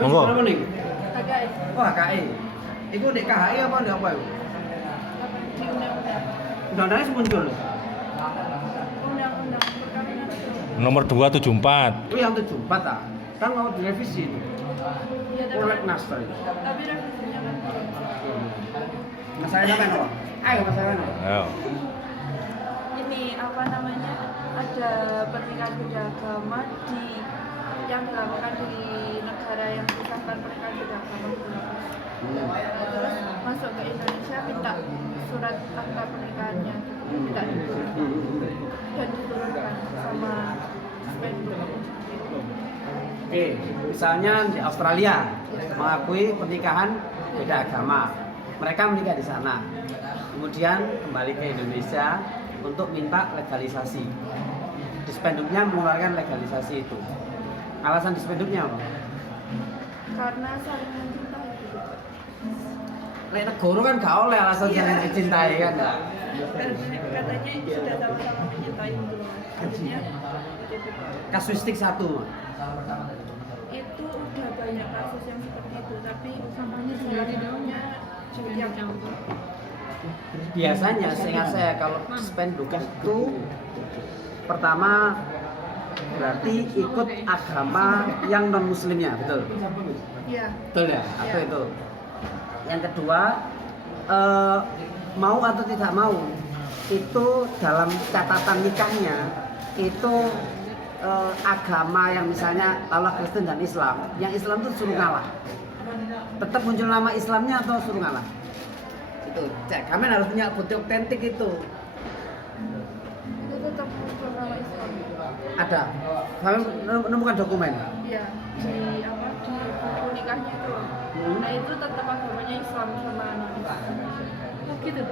Monggo. Apa nih? HKI. Oh, HKI. Iku di KHI apa di apa itu? Di undang-undang. Undang-undangnya muncul. Undang-undang perkawinan itu. Nomor 274. Itu yang 74 ah. Kan mau direvisi. Ya, Prolegnas tadi. tapi revisinya kan belum. Masalahnya apa no? Ayo masalahnya no. Ayo. Ini apa namanya? Ada pernikahan beda agama yang dilakukan di negara yang disahkan pernikahan beda agama. Terus masuk ke Indonesia minta surat akta pernikahannya, minta dan diturunkan sama Spenduk. Oke, misalnya di Australia mengakui pernikahan beda agama. Mereka menikah di sana. Kemudian kembali ke Indonesia untuk minta legalisasi. Dispenduknya mengeluarkan legalisasi itu. Alasan dispenduknya apa? Karena saling mencintai. Lek negara kan gak oleh alasan saling dicintai kan. Dan katanya sudah sama-sama mencintai gitu loh. Harusnya gitu. Kasuistik satu. Itu udah banyak kasus yang seperti itu, tapi samanya sebenarnya jauh. Biasanya seingat saya kalau spenduk itu pertama berarti ikut agama yang non muslimnya, betul? Iya. Betul ya? Atau Iya. itu? Yang kedua mau atau tidak mau itu dalam catatan nikahnya itu agama yang misalnya Allah Kristen dan Islam, yang Islam itu suruh ngalah. Tetap muncul nama Islamnya atau suruh ngalah? Itu cek, kami harus punya bukti otentik itu. Itu tetap muncul nama Islam. Ada, kami menemukan dokumen. Iya, di apa di buku nikahnya itu. Nah itu tetap agamanya Islam sama non-Islam. Oh gitu.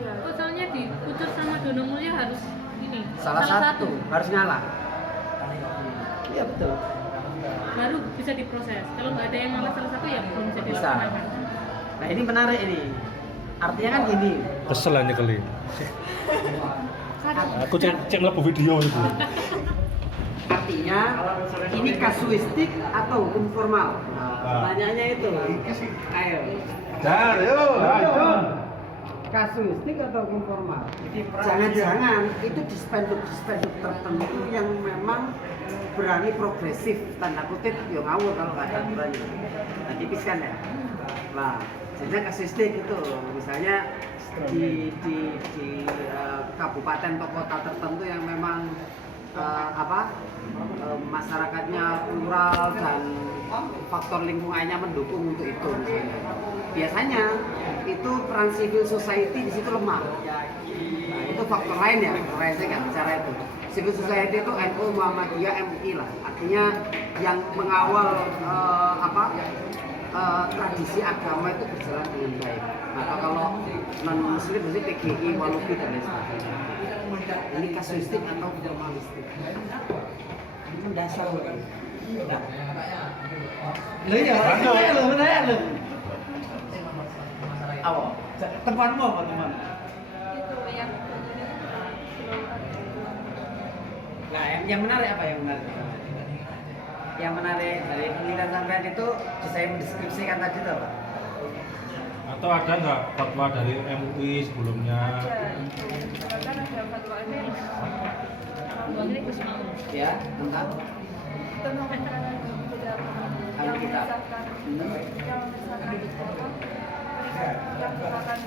Iya. Oh, soalnya di Pucur sama Dono Mulya harus ini. Salah satu harus ngalah. Iya betul. Baru bisa diproses. Kalau nggak ada yang ngalah salah satu ya belum bisa Bisa. dilaksanakan. Nah ini menarik ini. Artinya kan gini. Kesel aja kali. Aku cek lebu video itu. Artinya ini kasuistik atau hukum formal? Pertanyaannya itu. Ayo. Dar, yo. Kasuistik atau hukum formal? Jangan-jangan itu dispenduk tertentu yang memang berani progresif, tanda kutip ya ngawur kalau nggak ada aturannya. Nah tipiskan ya. Nah, jadi kasuistik itu misalnya di kabupaten atau kota tertentu yang memang masyarakatnya plural dan faktor lingkungannya mendukung untuk itu misalnya. Biasanya itu peran civil society di situ lemah. Nah, itu faktor lain ya, saya nggak bicara itu. Civil society itu NU, Muhammadiyah, MUI lah. Artinya yang mengawal tradisi agama itu berjalan dengan baik. Nah, kalau non muslim berarti PGI, Walubi dan lain sebagainya. Ini kasuistik atau formalistik? Ini mendasar loh. Lu ya, benar lu. Apa? Temanmu apa teman? Itu yang Nah, yang menarik apa yang menarik? Yang menarik dari penelitian sampean itu saya mendeskripsikan tadi itu apa? Atau ada nggak fatwa dari MUI sebelumnya? ada itu. Bahkan ada fatwa ini. Ini Gus Mau. Ya, tentang Tentang pernikahan beda agama yang memisahkan yang memisahkan itu apa? Yang misalkan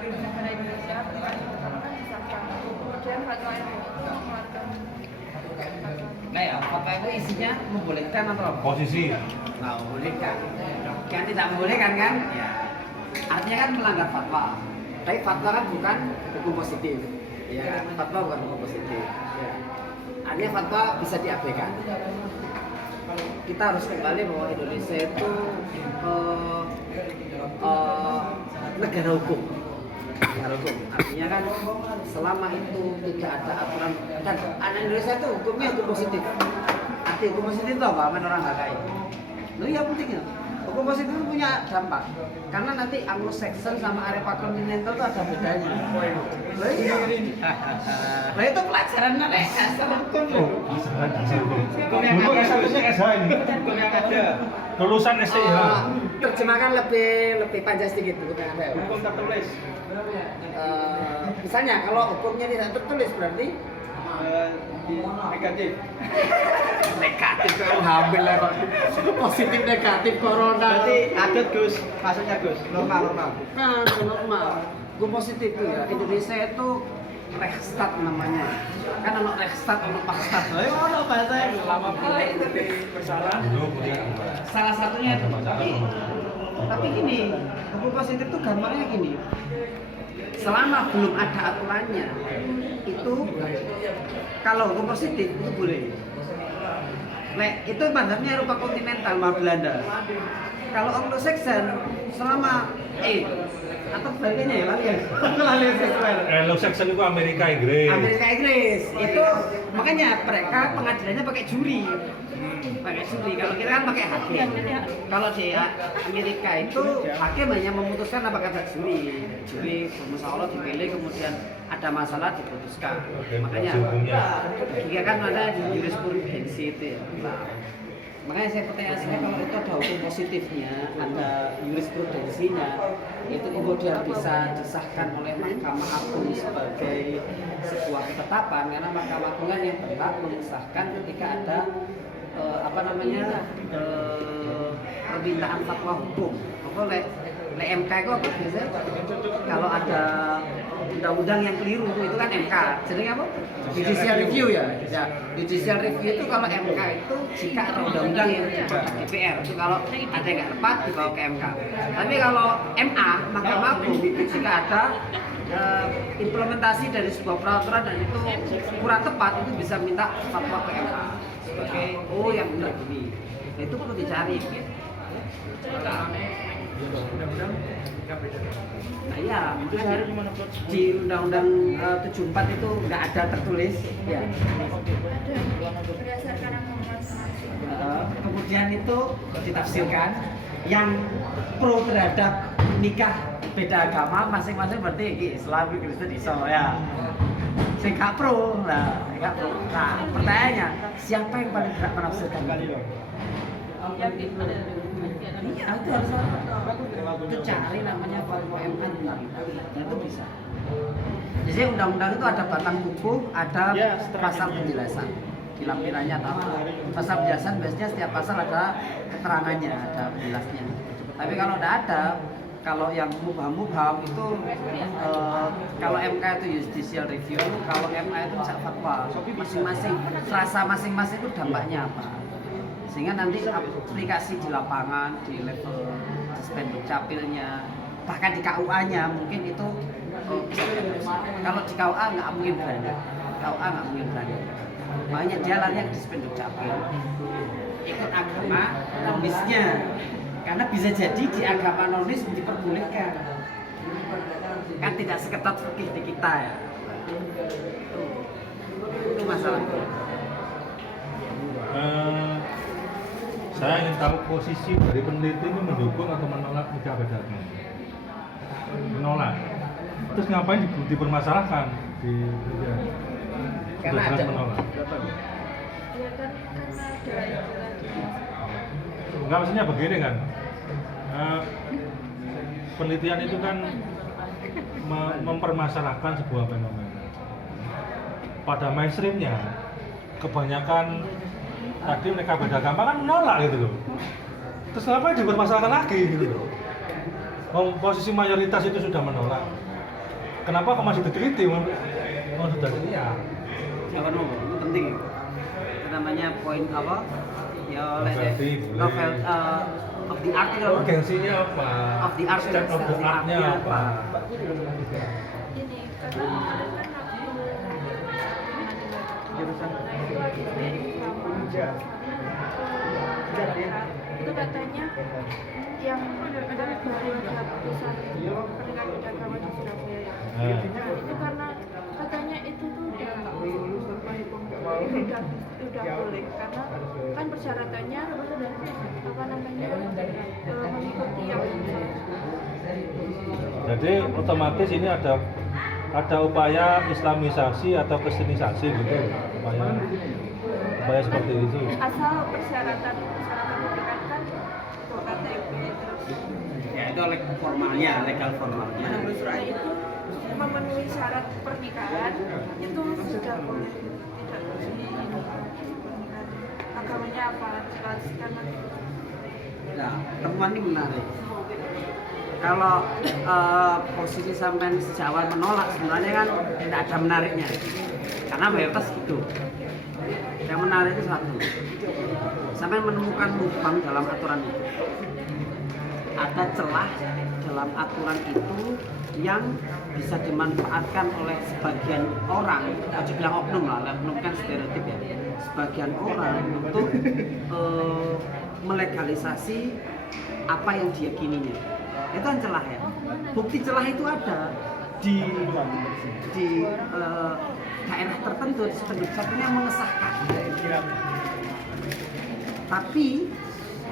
di negara Indonesia pernikahan agama kan disahkan. Kemudian fatwa ini mengeluarkan kayak fatwa itu isinya membolehkan atau apa? Posisi. Nah, membolehkan. Yang tidak membolehkan kan? Ya. Artinya kan melanggar fatwa. Tapi fatwa kan bukan hukum positif. Ya, fatwa bukan hukum positif. Ya. Artinya fatwa bisa diabaikan. Kita harus kembali bahwa Indonesia itu negara hukum. Negara hukum. Artinya kan selama itu tidak ada aturan dan anak Indonesia itu hukumnya hukum positif. Arti hukum positif itu apa? Menurut HKI? Loh iya penting ya. Hukum positif itu punya dampak. Karena nanti Anglo-Saxon sama Arepa Continental itu ada bedanya. Loh iya. Lah itu pelajaran nek dasar hukum loh. Dulu S1-nya SH ini. Lulusan STIH. Terjemahkan lebih panjang sedikit hukum yang ada. Hukum tertulis. Misalnya kalau hukumnya tidak tertulis berarti Negatif. negatif kalau hamil lah kok. Positif negatif corona. Berarti adat Gus, maksudnya Gus, normal. Nah, normal. Gue positif tuh ya. Indonesia itu Rechtsstaat namanya. Kan ono Rechtsstaat, ono Pakstaat. Lah ono bahasa Lama bersalah. Dulu punya salah satunya itu. Tapi gini, hukum positif tuh gampangnya gini. Selama belum ada aturannya, itu kalau hukum positif itu boleh. Itu mazhabnya Eropa kontinental sama Belanda. Kalau Anglo-Saxon selama atau sebaliknya ya lali ya. Anglo-Saxon itu Amerika Inggris. Amerika Inggris itu makanya mereka pengadilannya pakai juri. Pakai juri. Kalau kita kan pakai hakim. Kalau di Amerika itu hakim hanya memutuskan apa kata juri. Juri bermusyawarah dipilih kemudian ada masalah diputuskan. Makanya jika kan ada jurisprudensi itu ya. Makanya saya pertanyaan saya kalau itu ada hukum positifnya, ada jurisprudensinya, itu kemudian bisa disahkan oleh Mahkamah Agung sebagai sebuah ketetapan karena Mahkamah Agung kan yang berhak mengesahkan ketika ada permintaan fatwa hukum. Oleh MK itu apa biasanya? Kalau ada undang-undang yang keliru itu kan MK. Jadi apa? Judicial review ya. Judicial review itu kalau MK itu jika ada undang-undang yang DPR itu kalau ada yang nggak tepat dibawa ke MK. Tapi kalau MA Mahkamah Agung jika ada implementasi dari sebuah peraturan dan itu kurang tepat itu bisa minta fatwa ke MK sebagai yang benar gini. Nah, itu perlu dicari. Nah iya, makanya di Undang-Undang 74 itu nggak ada tertulis ya. Berdasarkan Kemudian itu ditafsirkan yang pro terhadap nikah beda agama masing-masing berarti Islam, Kristen, iso ya. Sing gak pro, nggak pro. Nah, pertanyaannya siapa yang paling berhak menafsirkan itu? Iya, itu harus itu cari namanya fatwa MK tentang itu bisa. Jadi undang-undang itu ada batang buku, ada pasal penjelasan. Di lampirannya atau apa? Pasal penjelasan biasanya setiap pasal ada keterangannya, ada penjelasnya. Tapi kalau tidak ada, kalau yang mubham itu kalau MK itu judicial review, kalau MA itu fatwa. Masing-masing frasa masing-masing itu dampaknya apa? Sehingga nanti aplikasi di lapangan, di level Spenduk Capilnya, bahkan di KUA-nya mungkin itu bisa diadopsi. Kalau di KUA nggak mungkin berani. KUA nggak mungkin berani. Makanya dia larinya di Spenduk Capil. Ikut agama nomisnya. Karena bisa jadi di agama nomis diperbolehkan. Kan tidak seketat fikih di kita ya. Itu masalahnya. Saya ingin tahu posisi dari peneliti ini mendukung atau menolak nikah beda agama. Menolak. Terus ngapain dipermasalahkan di Karena ada menolak? Ya kan karena ada Enggak, maksudnya begini kan. Penelitian itu kan mempermasalahkan sebuah fenomena. Pada mainstreamnya kebanyakan tadi mereka beda agama kan menolak gitu loh. Terus apa yang dipermasalahkan lagi gitu loh. Posisi mayoritas itu sudah menolak. Kenapa kok masih diteliti? Sudah ya. Jangan ngomong, itu penting. Itu namanya poin apa? Ya oleh novel of the article. Urgensinya apa? Of the art, Step of the art-nya apa? ini karena itu katanya yang ada keputusan pernikahan beda agama di Surabaya ya. Nah, itu karena katanya itu tuh udah boleh karena kan persyaratannya apa namanya Jadi otomatis ini ada upaya islamisasi atau kristenisasi gitu, upaya seperti itu. Asal persyaratan pernikahan kan itu KTP terus Ya itu formalnya, legal formalnya. setelah itu memenuhi syarat pernikahan itu sudah boleh tidak pernikahan. Agamanya apa? Jelaskan nanti. Nah, temuan ini menarik. Kalau posisi sampean sejak awal menolak sebenarnya kan tidak ada menariknya, karena bebas gitu. Yang menarik itu satu, sampean menemukan lubang dalam aturan itu. Ada celah dalam aturan itu yang bisa dimanfaatkan oleh sebagian orang, atau bilang oknum lah, oknum kan stereotip ya. Sebagian orang untuk melegalisasi apa yang diyakininya. Itu kan celah ya. Bukti celah itu ada di daerah tertentu, satunya mengesahkan. Tapi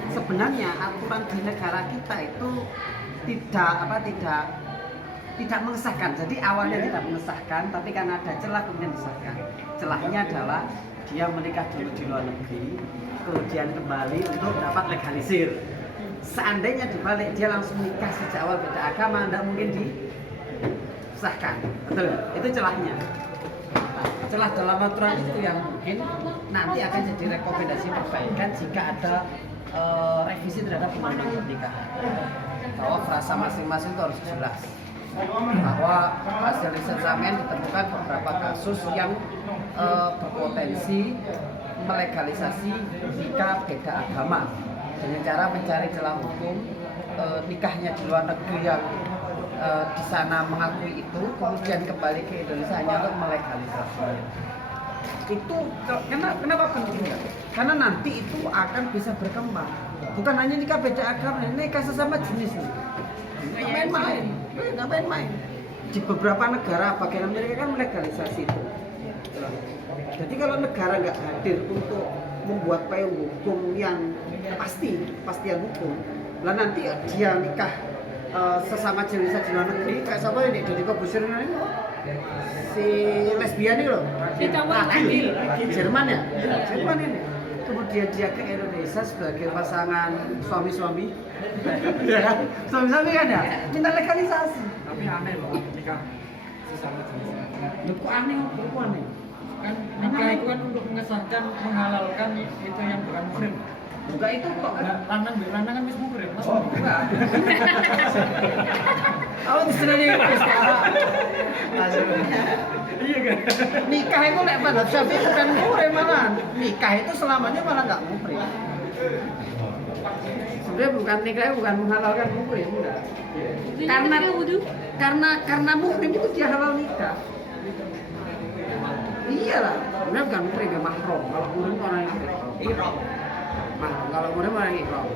sebenarnya aturan di negara kita itu tidak mengesahkan. Jadi awalnya tidak mengesahkan, tapi karena ada celah kemudian disahkan. Celahnya adalah dia menikah dulu di luar negeri, kemudian kembali untuk dapat legalisir. Seandainya dibalik dia langsung nikah sejak awal beda agama, tidak mungkin disahkan. Betul, itu celahnya. Celah dalam aturan itu yang mungkin nanti akan jadi rekomendasi perbaikan jika ada revisi terhadap undang-undang pernikahan. Bahwa frasa masing-masing itu harus jelas. Bahwa hasil riset Samen ditemukan beberapa kasus yang berpotensi melegalisasi nikah beda agama dengan cara mencari celah hukum nikahnya di luar negeri yang di sana mengakui itu, kemudian kembali ke Indonesia hanya untuk melegalisasi. Itu kenapa pentingnya? Karena nanti itu akan bisa berkembang. Bukan hanya nikah beda agama, nikah sesama jenis nih. Nggak main-main. Di beberapa negara bagian Amerika kan melegalisasi itu. Jadi kalau negara nggak hadir untuk membuat payung hukum yang pastian hukum, lah nanti dia nikah sesama jenis di luar negeri, kayak siapa ini dari Kobusir ini, si lesbian ini loh, Jerman ya, Jerman ini. Kemudian dia ke Indonesia sebagai pasangan suami-suami, ya kan? Suami-suami kan ya, minta legalisasi. Tapi aneh loh nikah sesama jenis. Kok aneh? Kan nikah itu kan untuk mengesahkan, menghalalkan itu yang bukan muhrim. Bukan itu kok. Lanang kan wis muhrim. Oh, enggak. Oh, istilahnya Iya kan? nikah itu lek mazhab Syafi'i bukan muhrim malah. Nikah itu selamanya malah enggak muhrim. Sebenarnya bukan nikah, bukan menghalalkan muhrim, enggak. Karena muhrim itu dia halal nikah. Iyalah, sebenarnya bukan muhrim ya mahram. Kalau muhrim orang yang ihram. Kalau muhrim orang yang ihram.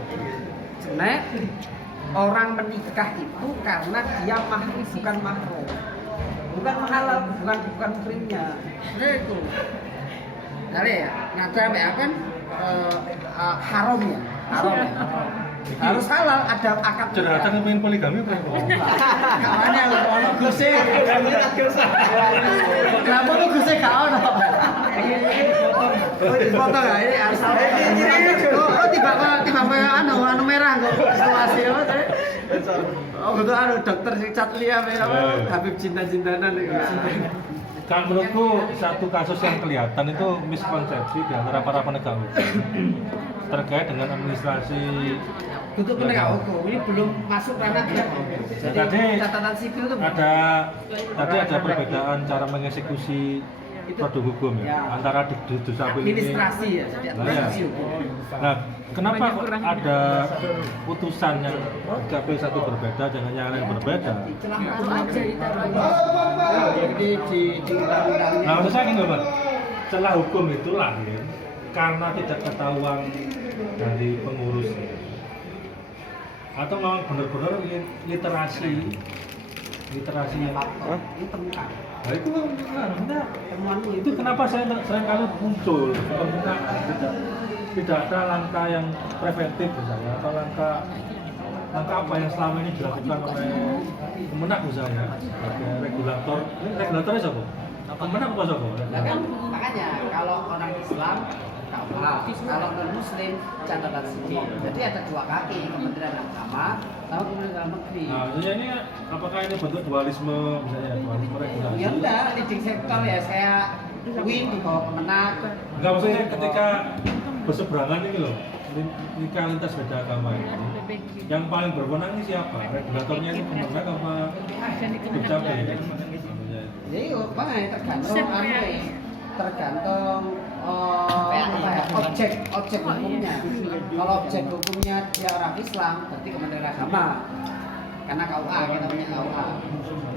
Sebenarnya orang menikah itu karena dia mahrim bukan mahram. Bukan halal, bukan muhrimnya. Sebenarnya itu. Kali ya, ngaca apa kan haram ya. Harus halal, ada akad Cerita pengen poligami apa? kawannya ono guse. Kenapa lu guse gak ono? Oh, dipotong ya ini harus oh tiba anu merah kok situasi apa tadi? Oh, betul anu dokter sing Catlia Habib cinta-cintanan itu. Kan menurutku satu kasus yang kelihatan itu miskonsepsi di antara para penegak hukum terkait dengan administrasi. Untuk penegak hukum ini belum masuk ranah penegak hukum. Jadi Tadi catatan sipil itu ada perbedaan cara mengeksekusi produk hukum ya, antara dusapil ini. administrasi ya, jadi administrasi hukum. Nah, kenapa kok ada putusan yang KPU satu berbeda dengan yang lain berbeda? Taruh aja ditaruh Jadi di undang-undangnya. Nah, maksud saya gini loh, Mas. Celah hukum itu lahir karena tidak ketahuan dari pengurusnya. Atau memang benar-benar literasi yang Ditemukan. nah itu maksudnya Temuan itu kenapa saya sering kali muncul permukaan tidak ada langkah yang preventif misalnya atau langkah langkah apa yang selama ini dilakukan oleh Kemenak misalnya sebagai regulator? Ini regulatornya siapa? Kemenak apa siapa? Nah kan makanya kalau orang Islam KUA, kalau non Muslim catatan sipil. Jadi ada dua kaki, Kementerian Agama sama Kementerian Dalam Negeri. Nah, maksudnya ini apakah ini bentuk dualisme misalnya dualisme regulasi? Ya enggak, leading sektor ya saya Win di bawah Kemenak. Enggak, maksudnya ketika berseberangan ini loh, nikah lintas beda agama ini, yang paling berwenang ini siapa? Regulatornya ini Kemenak apa Dukcapil? Ya iya, makanya tergantung objek hukumnya. Kalau objek hukumnya dia orang Islam, berarti Kementerian Agama. Karena KUA, kita punya KUA.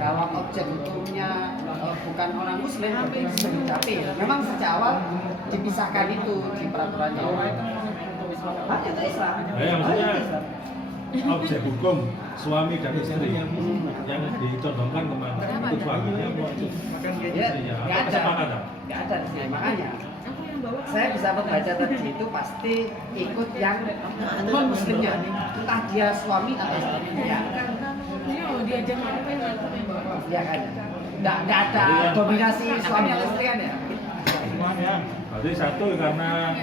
Kalau objek hukumnya bukan orang Muslim, berarti Dukcapil. Memang sejak awal dipisahkan itu di peraturannya. Hanya itu Islam. Ya, maksudnya objek hukum suami dan istri yang dicondongkan kemana? Itu suaminya mau Ya, nggak ada. kesepakatan. Nggak ada di sini. Makanya saya bisa membaca tadi itu pasti ikut yang non muslimnya, entah dia suami atau istri. Ya, diajak apa yang ya kan. Nggak ada dominasi suami atau istri kan ya. Berarti satu karena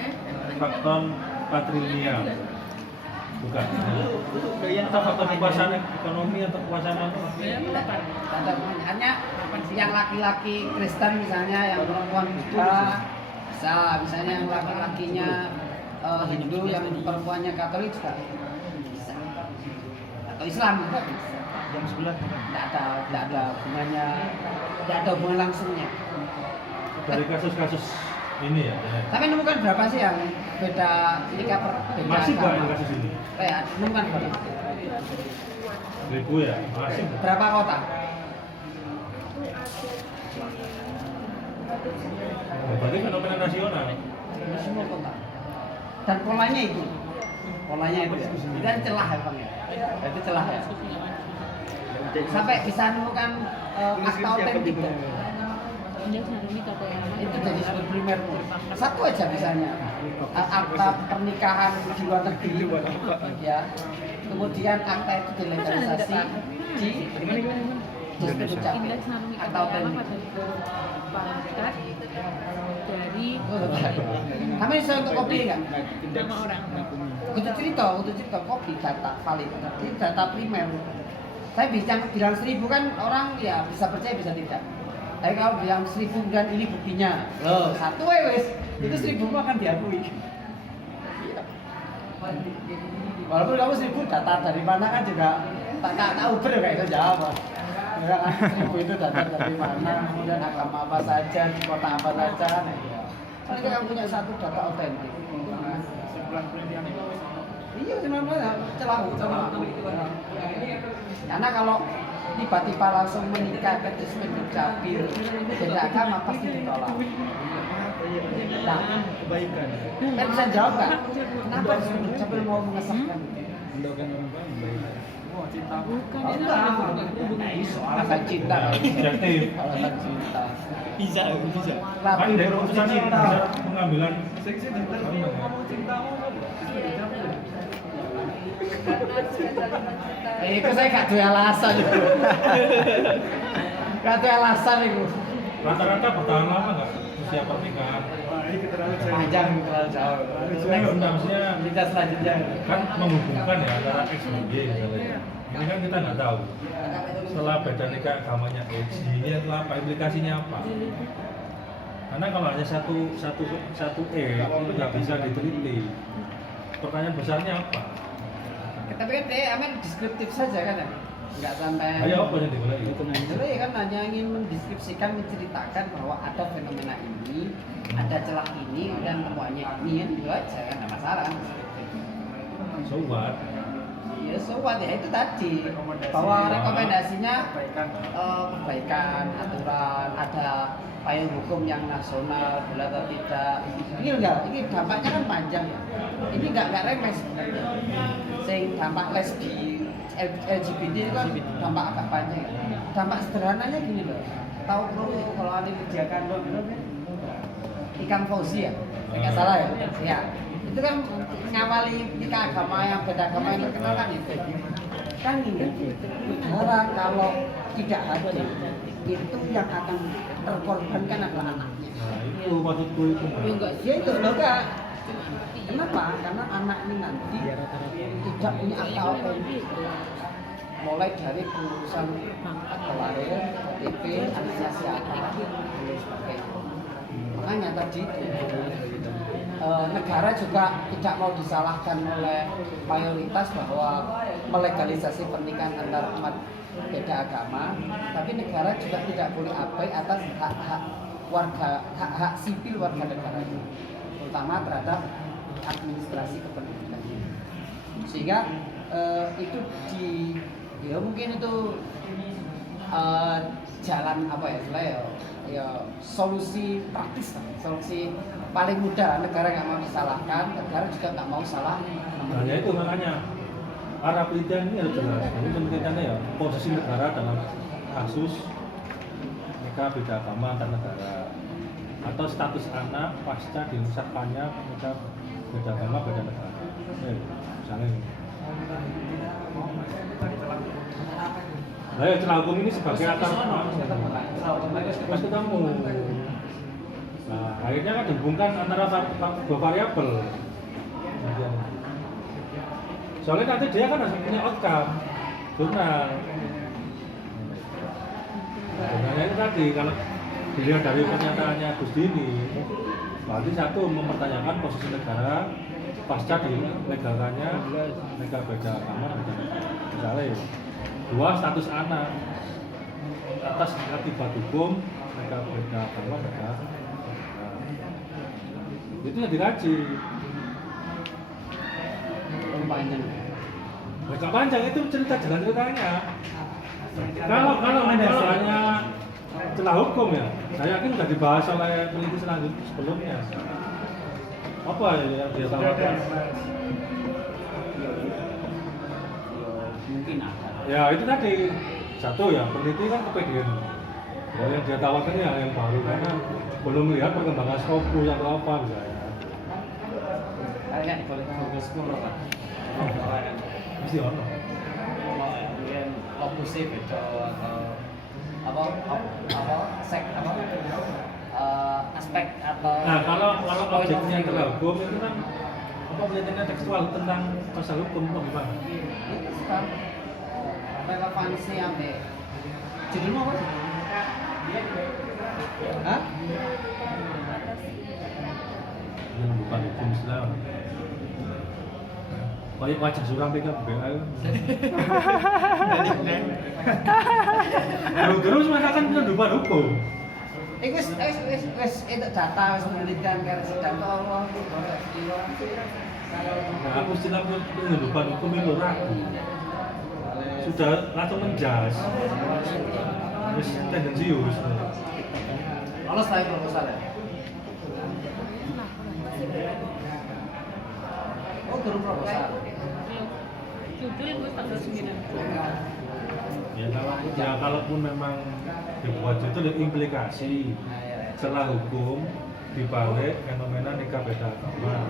faktor patrilineal, bukan? Atau faktor kekuasaan ekonomi atau kekuasaan apa? Ada hanya yang laki-laki Kristen misalnya, yang perempuan Buddha bisa, misalnya yang laki-lakinya Hindu, yang perempuannya Katolik juga bisa, atau Islam juga bisa. Jam 11 Tidak ada hubungannya, tidak ada hubungan langsungnya. Dari kasus-kasus ini ya. Tapi nemukan berapa sih yang beda nikah beda Masih agama? banyak kasus ini. Kayak nemukan berapa? Ribu ya, masih. Berapa kota? Berarti fenomena nasional. Semua kota. Dan polanya itu ya. Itu kan celah ya bang ya. Itu celah ya. Sampai bisa nemukan akta otentik. Itu jadi sumber primer. Satu aja misalnya akta pernikahan di luar negeri, ya. Kemudian akta itu dilegalisasi di Dukcapil. Akta otentik. dari Kami bisa untuk kopi nggak? nama orang. Untuk cerita kopi data valid. Ini data primer. Saya bilang 1000 kan orang ya bisa percaya bisa tidak. Tapi kalau bilang 1000 dan ini buktinya, loh satu wes itu 1000 akan diakui. Walaupun kamu 1000 data dari mana kan juga tak tahu bener kayak itu jawab. Ya kan 1000 itu data dari mana, kemudian agama apa saja, di kota apa saja. Soalnya kamu punya satu data otentik. Iya sebenarnya celah. Karena kalau tiba-tiba langsung menikah ke Dukcapil beda agama pasti ditolak. Nah, kebaikan. kan bisa jawab nggak? Kenapa Dukcapil mau mengesahkan? Mendoakan orang tua kebaikan. Oh, cinta. Bukan Oh, itu enggak. Nah, ini soal alasan cinta. Subjektif. Alasan cinta. Bisa. Kan dari keputusan ini pengambilan Seksi ngomong cintamu. Itu saya gak ada alasan itu. Gak ada alasan itu. rata-rata bertahan lama nggak usia pernikahan? Ini terlalu Panjang terlalu jauh. Enggak, maksudnya Kita selanjutnya. kan menghubungkan ya antara X dan Y misalnya. Ini kan kita nggak tahu. Setelah beda nikah agamanya X, ini adalah apa, implikasinya apa? Karena kalau hanya satu E itu nggak bisa diteliti. Pertanyaan besarnya apa? Tapi kan dia aman deskriptif saja kan ya? Nggak sampai. Ayo apa yang dimulai? Jadi ya kan hanya ingin mendeskripsikan, menceritakan bahwa ada fenomena ini, ada celah ini, dan temuannya ini kan itu aja kan, nggak masalah. So what? Ya so what ya itu tadi bahwa rekomendasinya perbaikan aturan, ada payung hukum yang nasional, boleh atau tidak. Ini enggak, ini dampaknya kan panjang ya. Ini enggak remeh sebenarnya. Sing dampak lesbi LGBT itu kan dampak agak panjang ya. Dampak sederhananya gini loh. Tahu kalau ada kebijakan Ikang Fauzi ya? Nggak salah ya? Ya. Itu kan ngawali nikah agama yang beda agama yang terkenal kan itu. Kan ini negara kalau tidak hadir itu yang akan terkorbankan adalah anaknya. Nah itu maksudku itu. Ya enggak, dia itu loh enggak. Kenapa? Karena anak ini nanti tidak punya akta otentik. Mulai dari pengurusan akta lahir, KTP, anaknya siapa, dan sebagainya. Makanya tadi negara juga tidak mau disalahkan oleh mayoritas bahwa melegalisasi pernikahan antar umat beda agama, tapi negara juga tidak boleh abai atas hak sipil warga negara, terutama terhadap administrasi kependudukan. Sehingga itu ya mungkin itu jalan apa ya solusi praktis, solusi paling mudah. Negara nggak mau disalahkan, negara juga nggak mau salah. Nah ya itu makanya arah penelitian ini harus jelas. Jadi penelitiannya ya posisi negara dalam kasus nikah beda agama antar negara atau status anak pasca disahkannya nikah beda agama beda negara. Misalnya ini. Nah ya celah hukum ini sebagai akar mas ketemu. Nah akhirnya kan dihubungkan antara dua variabel. Soalnya nanti dia kan harus punya outcome jurnal. Jurnalnya itu tadi kalau dilihat dari pernyataannya Gus Dini, berarti satu mempertanyakan posisi negara pasca dilegalkannya nikah beda agama beda negara. Misalnya dua, status anak atas akibat hukum nikah beda agama beda negara. Itu yang dikaji. Panjang. Mereka panjang itu cerita jalan ceritanya. Kalau hanya celah hukum ya, saya yakin sudah dibahas oleh peneliti selanjutnya sebelumnya. Apa yang dia tawarkan? Mungkin ada. Ya itu tadi satu ya peneliti kan kepedean. Bahwa yang dia tawarkan ya yang baru karena belum melihat perkembangan skopus atau apa misalnya. Kayak boleh fokus sepuluh Pak. Mesti ono. Kemudian fokusnya beda atau aspek atau Nah kalau objeknya celah hukum itu kan apa penelitiannya tekstual tentang pasal hukum atau gimana? itu kan relevansi sampai judulnya apa sih? Hah? Yang bukan hukum Islam. Kayak wajah suram PK BA. Terus mereka kan penundukan hukum. Wis itu data wis penelitian karo sedang Allah. Nah, aku istilah penundukan hukum itu ragu. Sudah langsung menjas. Terus tendensius. Allah selain proposal ya? Oh, guru proposal. Judul gue tanggal 9. Ya kalaupun memang dibuat itu ada implikasi celah hukum dibalik fenomena nikah beda agama.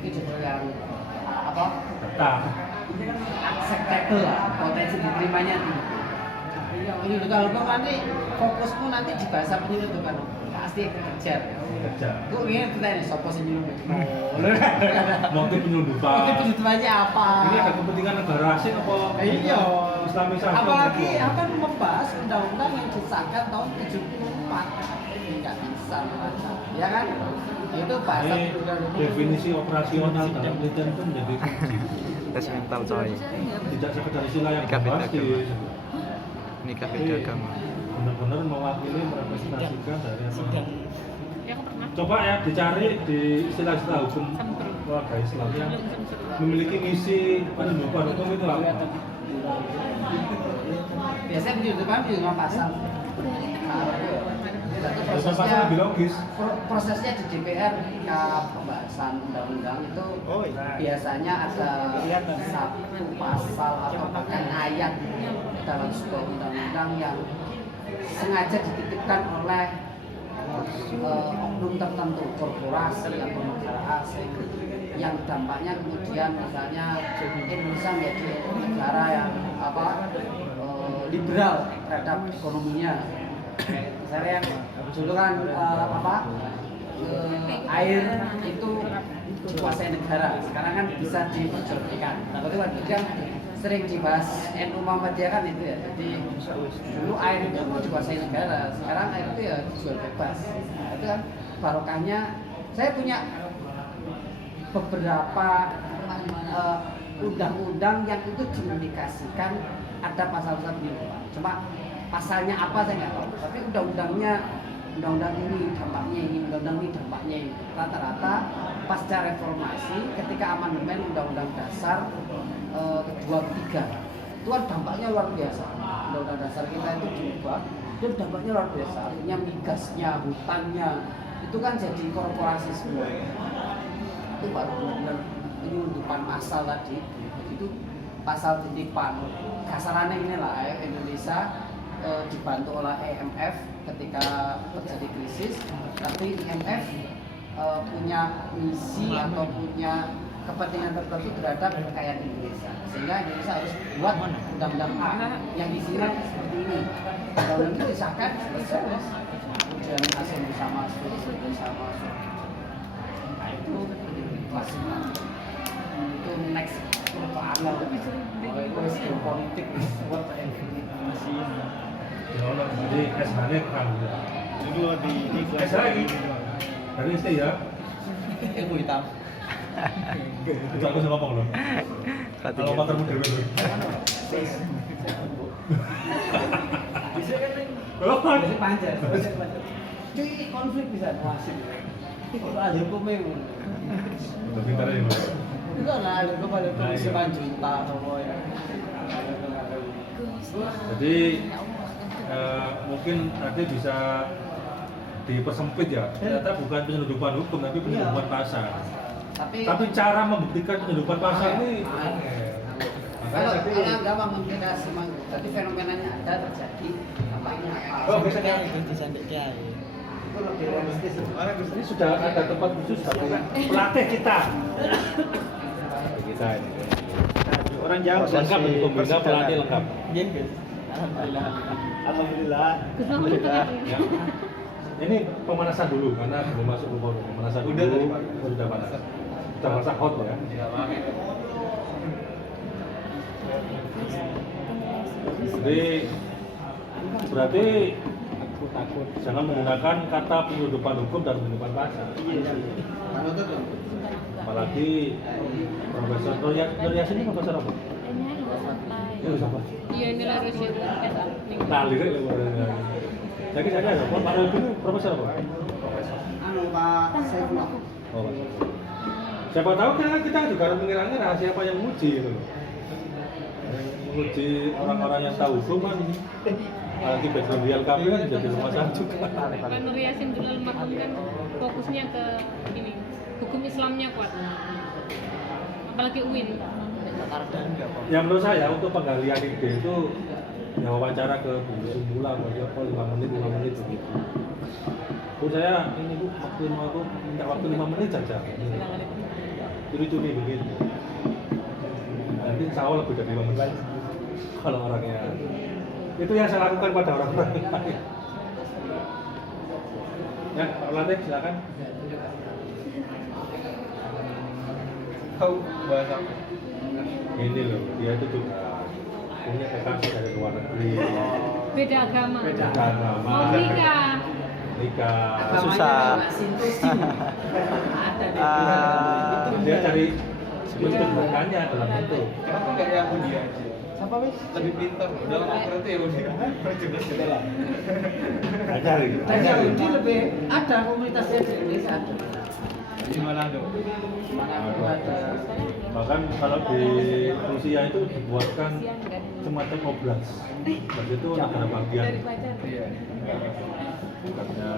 Itu judul yang apa? Tetap. Acceptable lah, potensi diterimanya tinggi. Penyelundupan hukum nanti fokusmu nanti di bahasa penyelundupan pasti kejar. Kejar. Gue ingin bertanya, siapa sih nyelundup? Motif penyelundupan. Motif penyelundupannya apa? Ini ada kepentingan negara asing apa? Iya. Islamisasi. Apalagi akan membahas undang-undang yang disahkan tahun 74. Tidak bisa membaca, ya kan? Itu bahasa Ini definisi operasional dalam penelitian itu menjadi kunci. Tes mental coy. Tidak sekedar istilah yang Nikah beda bombastis. Nikah beda agama. Benar-benar mewakili merepresentasikan dari apa? Yang pernah Coba ya dicari di istilah-istilah hukum keluarga Islam yang memiliki misi penundukan hukum itu apa? biasanya penyelundupan pasal. Itu Pasal lebih logis. prosesnya di DPR ketika pembahasan undang-undang itu biasanya ada satu pasal atau bahkan ayat dalam sebuah undang-undang yang sengaja dititipkan oleh oknum tertentu, korporasi atau negara asing yang dampaknya kemudian misalnya Indonesia menjadi negara yang liberal terhadap ekonominya. Misalnya yang dulu kan air itu dikuasai negara, sekarang kan bisa diperjualbelikan. Nah, itu kan sering dibahas NU Muhammadiyah kan itu ya. Jadi dulu air itu dikuasai negara, sekarang air itu ya dijual bebas. Nah, itu kan barokahnya. Saya punya beberapa undang-undang yang itu diindikasikan ada pasal-pasal penyelundupan. Cuma pasalnya apa saya nggak tahu. Tapi undang-undang ini dampaknya ini, undang-undang ini dampaknya ini. Rata-rata pasca reformasi ketika amandemen Undang-Undang Dasar kedua ketiga itu kan dampaknya luar biasa. Undang-Undang Dasar kita itu diubah dan dampaknya luar biasa. Artinya migasnya, hutannya itu kan jadi korporasi semua. Itu baru benar penyelundupan massal tadi. Itu pasal titipan. Kasarannya inilah Indonesia dibantu oleh IMF ketika terjadi krisis, tapi IMF punya misi atau punya kepentingan tertentu terhadap kekayaan Indonesia, sehingga Indonesia harus buat undang-undang A yang isinya seperti ini. Kalau ini disahkan selesai, kemudian asing bersama bersama. Nah itu klasik. Itu next persoalan. Itu geopolitik buat masih. Ya Allah, jadi S-nya kan. Itu di S lagi. Dari ST ya. ilmu hitam. Itu aku sama ngomong loh. Kalau motormu dulu. Bisa kan? Bisa panjang. Cuy, konflik bisa masih. Kalau ada hukumnya Udah pintar ya, Mas. enggak lah, ada hukum ada hukum bisa panjang tak ya. Jadi mungkin tadi bisa dipersempit ya. Ternyata bukan penyelundupan hukum tapi penyelundupan pasar. Tapi cara membuktikan penyelundupan pasar ini kalau gampang membeda semua, tapi fenomenanya ada terjadi. Apanya? Oh, bisa Itu disandek kiai. Itu lebih realistis. ini sudah ada tempat khusus tapi pelatih kita. Kita ini. Orang Jawa Lengkap ini pembina pelatih lengkap. Iya, Gus. Alhamdulillah. Alhamdulillah. Alhamdulillah. Ya. Ini pemanasan dulu karena belum masuk ke forum. Pemanasan Udah dulu. tadi, Pak. Sudah panas. Sudah masak hot ya. Jadi berarti takut jangan menggunakan kata penyelundupan hukum dan penyelundupan pasar. Apalagi Profesor Nur Yasin ini profesor apa? Ini siapa? Iya, ini lah Rusia. Tali kan Jadi saya ada, Pak Roy dulu profesor apa? Pak Saifullah. Oh, Pak. Siapa tahu kita juga harus mengira-ngira siapa yang menguji gitu loh. Yang menguji orang-orang yang tahu hukum kan apalagi background real kami kan jadi masalah juga. Pak Nur Yasin dulu almarhum kan fokusnya ke ini, hukum Islamnya kuat. Apalagi UIN. Ya menurut saya untuk penggalian ide itu ya wawancara ke Bu Sumula, kok 5 menit begitu. Terus saya ini Bu, aku minta waktu 5 menit saja. Curi-curi begitu. Nanti insya Allah lebih dari 5 menit kalau orangnya. Itu yang saya lakukan pada orang-orang lain. Ya, Pak Lantik silakan. Tahu bahasa apa? Ini loh, dia itu juga punya kekasih dari luar negeri. Beda agama. Agama. Mau nikah. Susah. Dia cari bentuk-bentukannya dalam bentuk. Kenapa nggak Yahudi aja? Siapa wis? Lebih pintar. Dalam akhirat itu Yahudi. Cari. Dan Yahudi lebih ada komunitasnya di Indonesia ada. Di Manado. Manado ada. Bahkan kalau di Rusia itu dibuatkan semacam oblas. Oblas itu negara bagian. Iya. Bukannya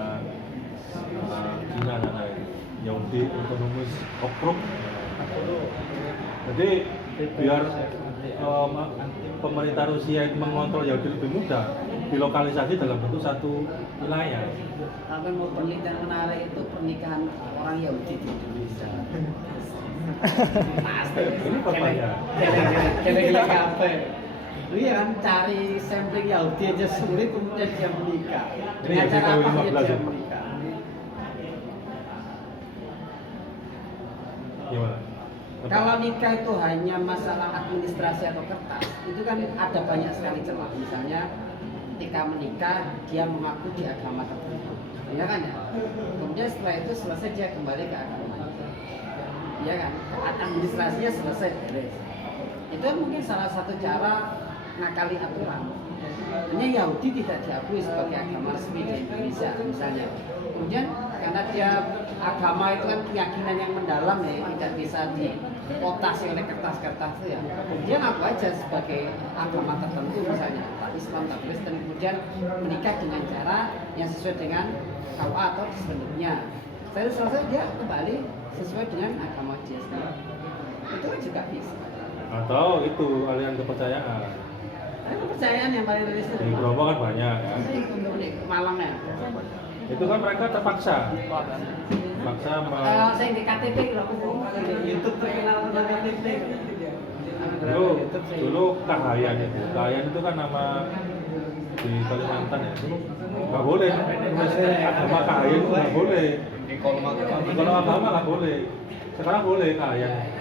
Cina dan lain. Yahudi Autonomous Okrug. Jadi biar pemerintah Rusia itu mengontrol Yahudi lebih mudah, dilokalisasi dalam bentuk satu wilayah. Tapi mau penelitian menarik itu pernikahan orang Yahudi di Indonesia. Pasti. Ini pertanyaan. Geleng-geleng kafe. Lu ya kan cari sampling Yahudi aja sulit, kemudian dia menikah. Ini Dengan Yahudi cara tahun apa 15 dia ya? menikah? Gimana? Kalau nikah itu hanya masalah administrasi atau kertas, itu kan ada banyak sekali celah. Misalnya ketika menikah dia mengaku di agama tertentu, ya kan ya. Kemudian setelah itu selesai dia kembali ke agama, ya kan. Administrasinya selesai beres. Itu mungkin salah satu cara ngakali aturan. Hanya Yahudi tidak diakui sebagai agama resmi di Indonesia misalnya. Kemudian karena dia agama itu kan keyakinan yang mendalam ya, tidak bisa dikotasi oleh kertas-kertas itu ya. Dia ngaku aja sebagai agama tertentu misalnya, tak Islam, tak Kristen, kemudian menikah dengan cara yang sesuai dengan KUA atau sebenarnya. Setelah selesai dia kembali sesuai dengan agama dia sendiri. Itu kan juga bisa. Atau itu aliran kepercayaan. Nah, kepercayaan yang paling realistis. Di Bromo kan banyak ya. Untuk di Malang ya. Itu kan mereka terpaksa. Saya di KTP kalau YouTube terkenal dengan KTP. Dulu Kahayan itu. Kahayan itu kan nama di Kalimantan ya. Nggak boleh. Agama Kahayan itu nggak boleh. Di kolom agama. Kalau agama nggak boleh. Sekarang boleh Kahayan.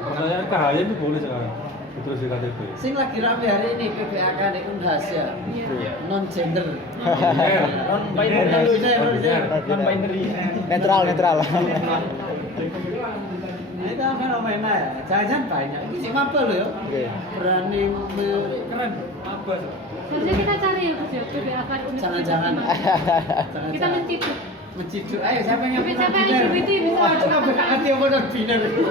Pertanyaan Kahayan itu boleh sekarang. Itu di KTP. Sing lagi rame hari ini PPAK di Unhas ya. Non gender. Non binary. Netral. Nah, itu fenomena ya. Jangan banyak. Ini sih apa loh ya? Berani Keren. Apa tuh? Harusnya kita cari ya Gus ya, PBAK Jangan-jangan. Kita menciduk. Menciduk. Ayo siapa yang Tapi siapa yang LGBT bisa? Oh, coba berarti apa non biner. Itu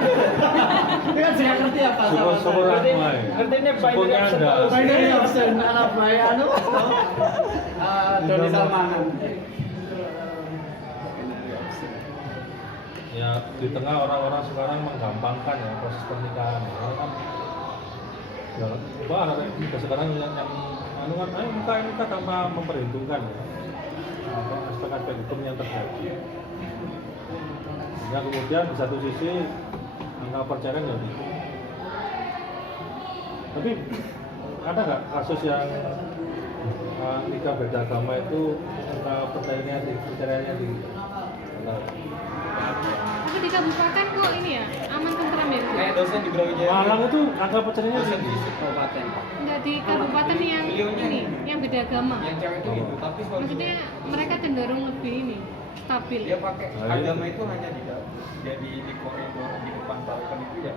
kan saya ngerti apa Syukur ramai. Artinya Syukurnya Anda. binary option anak bayi anu. Doni Salmanan. Ya di tengah orang-orang sekarang menggampangkan ya proses pernikahan. Karena kan ya, anak muda sekarang yang anu kan ayo nikah tanpa memperhitungkan ya. Aspek-aspek hukum yang terjadi. Ya kemudian di satu sisi angka perceraian ya tinggi. Tapi ada nggak kasus yang nikah beda agama itu angka perceraiannya tinggi? Tapi di kabupaten kok ini ya, aman tentram ya Gus? Kayak dosen di Brawijaya. Malang itu angka perceraiannya Dosen tinggi. di kabupaten. Enggak di kabupaten yang Beliaunya ini, yang beda agama. Yang cewek itu gitu, tapi suami Maksudnya mereka cenderung lebih ini, stabil. dia pakai Nah, agama itu hanya di jadi di koridor di depan balkon itu ya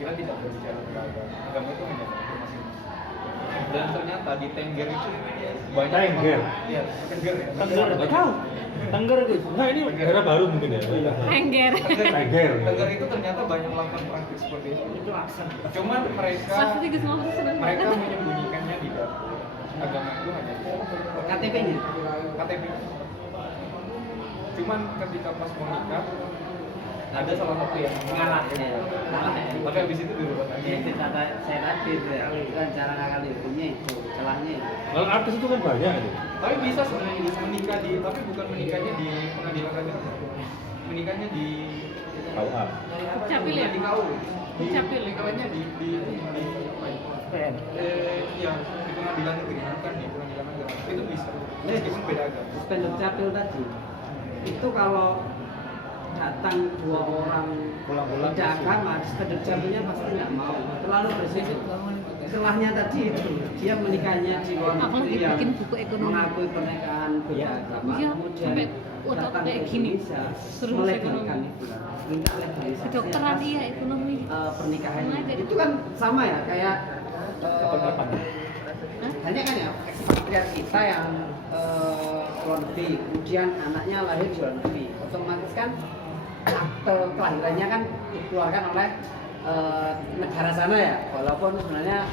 kita tidak berbicara tentang agama itu hanya masing-masing. Dan ternyata di Tengger itu banyak Tengger? Iya, Tengger ya. Tengger nggak tahu. Tengger itu, nah ini daerah baru mungkin ya. Engger. Tengger. Tengger itu ternyata banyak melakukan praktik seperti itu. Cuman mereka Pasti Gus mau seneng mereka banget. menyembunyikannya di dalam agama itu hanya KTP-nya. KTP. Cuman ketika pas mau nikah ada salah satu yang Ngalah ya. Ngalah ya. tapi habis itu dirubah lagi. Itu kata saya tadi itu ya. Itu kan cara ngakali hukumnya itu, celahnya itu. Kalau artis itu kan banyak itu. Tapi bisa sebenarnya menikah di, tapi bukan menikahnya di pengadilan agama. Menikahnya di KUA. Capil ya? Di KU. Di Capil. nikahnya di apa ya? Iya, di pengadilan negeri bukan di pengadilan agama. Itu bisa. Meskipun beda agama. Spenduk capil tadi itu kalau datang dua orang beda agama, spenduk capilnya pasti nggak mau. Terlalu bersifat. Celahnya tadi itu dia menikahnya di luar negeri yang bikin buku ekonomi. mengakui pernikahan beda agama, Iya, kemudian sampai otak datang ke kayak gini. Indonesia Terus melegalkan ekonomi. itu, minta legalisasi Kedokteran atas, iya, ekonomi. pernikahan Sengaja. itu kan sama ya kayak Hah? banyak kan ya ekspatriat kita yang luar negeri, kemudian anaknya lahir di luar negeri, otomatis kan akte kelahirannya kan dikeluarkan oleh negara sana ya, walaupun sebenarnya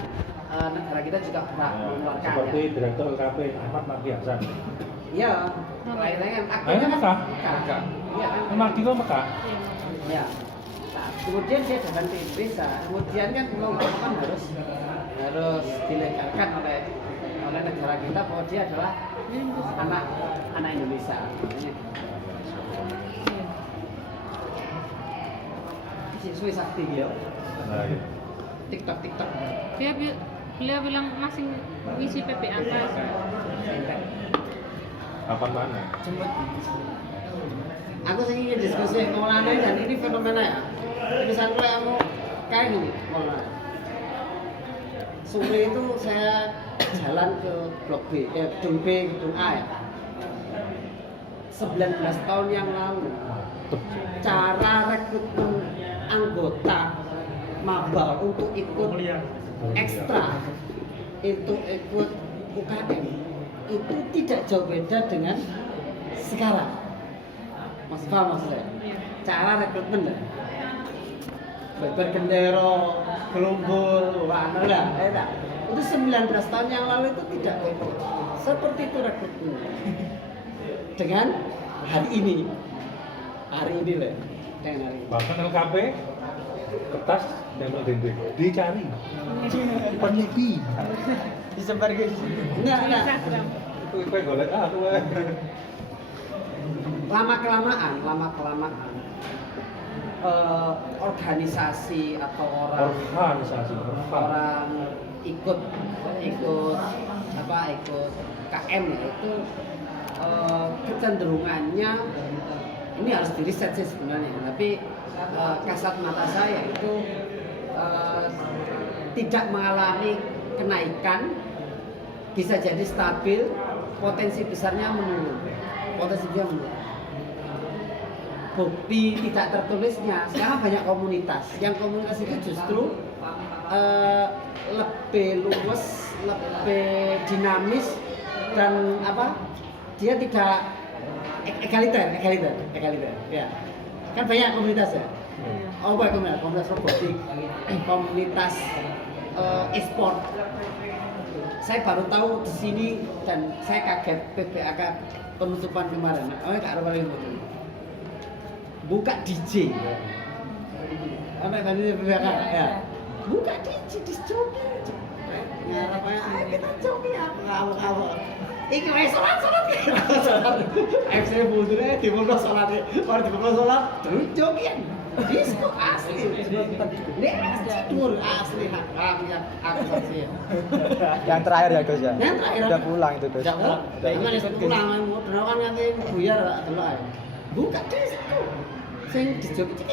negara kita juga berhak mengeluarkan Seperti ya. Direktur LKP Ahmad Maki Hasan. Iya, kelahirannya kan aktenya Akhirnya kan Mekah. Mekah. Iya kan. Maki itu Mekah. Ya. Nah, kemudian dia datang ke Indonesia, kemudian kan mau nggak mau kan harus dilegalkan oleh negara kita bahwa dia adalah anak Indonesia. Suwi sakti ya. Nah, iya. TikTok. Beliau bilang masih ngisi PPAK. Kapan mana? Jemput. Aku sih ingin diskusi Maulana dan ini fenomena ya. Misalnya kamu kayak gini Maulana. Sore itu saya jalan ke Blok B, gedung B, gedung A ya. 19 tahun yang lalu cara rekrutmen anggota maba untuk ikut ekstra itu ikut UKM itu tidak jauh beda dengan sekarang. Mas paham maksud saya? Cara rekrutmen lah. Bergendero, gelumbul, warna lah, itu 19 tahun yang lalu itu tidak seperti itu rekrutmen. Dengan hari ini lah, dengan hari ini. Bahkan LKP kertas yang dendeng dicari peneliti Disebar guys. Enggak. itu golek tuh Lama kelamaan organisasi atau orang ikut KM ya itu kecenderungannya ini harus diriset sih sebenarnya, tapi kasat mata saya itu tidak mengalami kenaikan, bisa jadi stabil, potensi besarnya menurun. Bukti tidak tertulisnya sekarang banyak komunitas. Yang komunitas itu justru lebih luwes, lebih dinamis dan dia tidak egaliter ya. Kan banyak komunitas ya. Komunitas robotik, komunitas e-sport. Saya baru tahu di sini dan saya kaget PPAK penutupan kemarin. Kak Arwani buka DJ. Apa tadi PPAK ya? Buka DJ di joki. Ngarep ae kita joki apa. Iki wis salat. Saya budure di muka salat. Orang di muka salat terus jokian. Disco asli. Ini tidur asli aku saksi. Yang terakhir ya Gus ya. Yang terakhir. Udah pulang itu Gus. Udah pulang. Jangan ya pulang mau kan nanti buyar delok ae. Buka disco. Sing dijoki cik.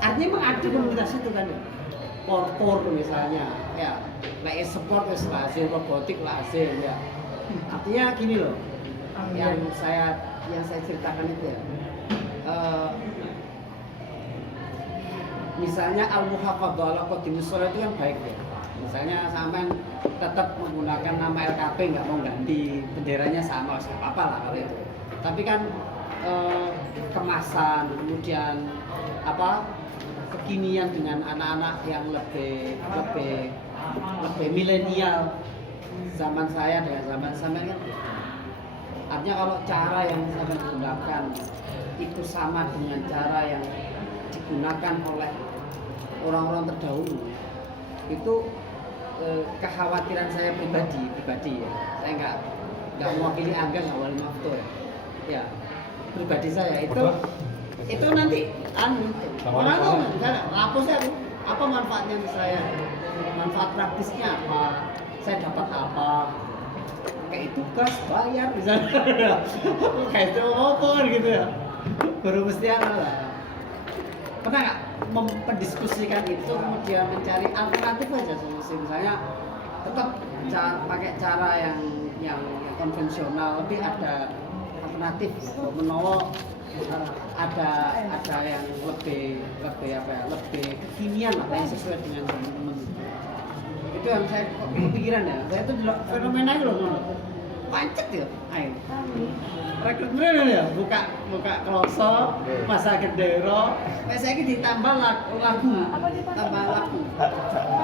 Artinya mengadu komunitas itu kan ya. Porpor misalnya, ya, kayak sport lazim, robotik lazim ya. Artinya gini loh, yang saya ceritakan itu ya. Misalnya al-muhafadzah ala qadimus shalah itu yang baik ya. Misalnya sampai tetap menggunakan nama LKP, nggak mau ganti benderanya sama, nggak apa-apa lah kalau itu. Tapi kan kemasan, kemudian kekinian dengan anak-anak yang lebih milenial zaman saya dengan zaman sampean kan. Artinya kalau cara yang saya gunakan itu sama dengan cara yang digunakan oleh orang-orang terdahulu, itu kekhawatiran saya pribadi ya. Saya nggak mewakili Angga, nggak wali maftur ya. Pribadi saya itu nanti orang tuh misalnya lapusnya apa manfaatnya saya, manfaat praktisnya apa, saya dapat apa, kayak tugas bayar misalnya kayak itu apa gitu ya, baru mesti pernah nggak memperdiskusikan itu kemudian mencari alternatif aja solusi, misalnya tetap pakai cara yang konvensional tapi ada alternatif menolong, ada yang lebih kekinian lah, yang sesuai dengan teman-teman. Itu yang saya kepikiran ya. Saya itu fenomena itu loh, pancet ya. Ayo. Rekrutmen ya, buka kloso, masa gendero. Saya ini ditambah lagu.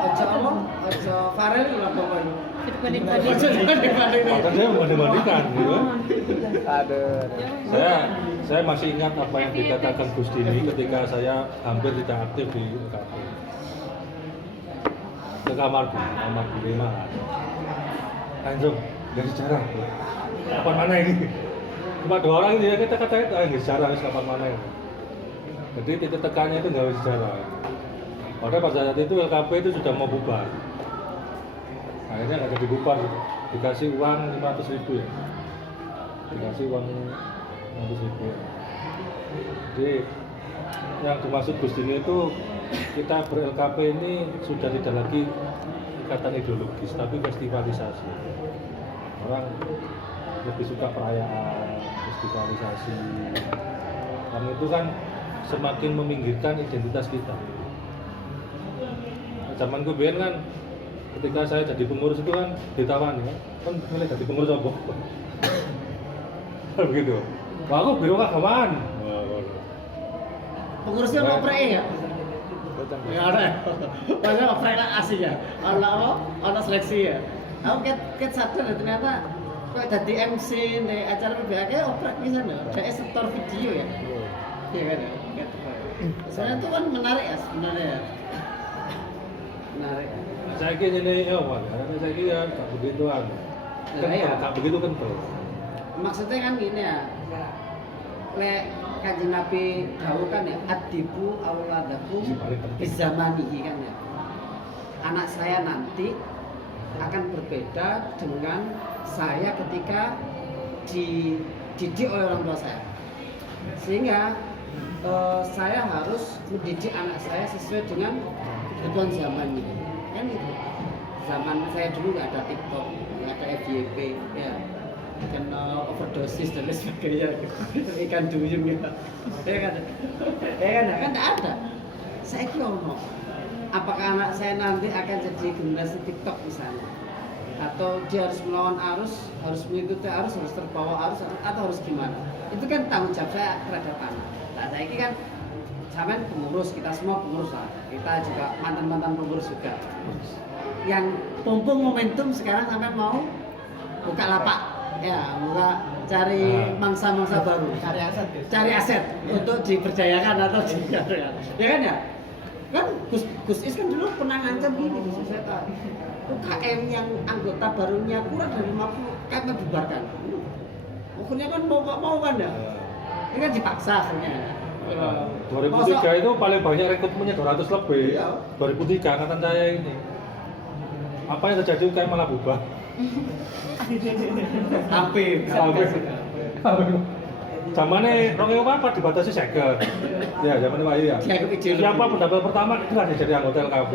Ojo Allah, ojo Farel lah pokoknya. Bahkan saya membanding-bandingkan gitu. Aduh. Saya masih ingat apa yang dikatakan Gus Dini ketika saya hampir tidak aktif di UKP. Ke kamar di rumah. Anjung, dari sejarah. Apa mana ini? cuma 2 orang ini ya kita kata-kata nggak sejarah harus kapan mana ya. Jadi titik tekannya itu nggak sejarah. Padahal pada saat itu LKP itu sudah mau bubar. Akhirnya nggak jadi bubar, dikasih uang 500.000 ya. Dikasih uang 500.000. Jadi yang dimaksud Gus Dini itu kita ber-LKP ini sudah tidak lagi ikatan ideologis, tapi festivalisasi. Orang lebih suka perayaan, festivalisasi. Karena itu kan semakin meminggirkan identitas kita. Zaman gue kan, ketika saya jadi pengurus itu kan ditawani kan milih jadi pengurus apa? Begitu. Wah, aku biro keagamaan. Pengurusnya mau oprek ya? Ya ada. Maksudnya oprek kan asik ya. Ono seleksi ya. Aku ket sadar ya, ternyata kok jadi MC di acara PBAK oprek di sana. Kayak setor video ya. Iya kan ya. Soalnya itu kan menarik ya sebenarnya ya. Menarik. Saya kira ini awal, karena saya kira tak begituan. Iya. Tak begitu kental. Maksudnya kan gini ya. Lek Kanjeng Nabi dawuh kan ya, adibu auladakum bizamanihi kan ya. Anak saya nanti akan berbeda dengan saya ketika dididik oleh orang tua saya. Sehingga saya harus mendidik anak saya sesuai dengan kebutuhan zaman ini. Kan itu. Zaman saya dulu nggak ada TikTok, nggak ada FYP, ya. Kena overdosis dan lain sebagainya, ikan duyung ya kan tidak ada. Saya kira apakah anak saya nanti akan jadi generasi TikTok misalnya, atau dia harus melawan arus, harus mengikuti arus, harus terbawa arus, atau harus gimana? Itu kan tanggung jawab saya terhadap anak. Nah, saya ini kan sampean pengurus, kita semua pengurus lah, kita juga mantan pengurus juga. Yang mumpung momentum sekarang sampean mau buka lapak. Ya, mulai cari mangsa-mangsa baru, cari aset untuk diberdayakan atau diberdayakan. Ya kan ya? Kan Gus Is kan dulu pernah ngancam gini, saya tahu. UKM yang anggota barunya kurang dari 50 kan dibubarkan. Akhirnya kan mau kan ya? Ini kan dipaksa akhirnya. 2003 itu paling banyak rekrutmennya 200 lebih. 2003 angkatan saya ini. Apa yang terjadi UKM malah bubar? Hampir. Zamannya Rongeo apa dibatasi second. Ya, zamannya Pak Iya. Siapa pendapat pertama itu ada jadi anggota LKP.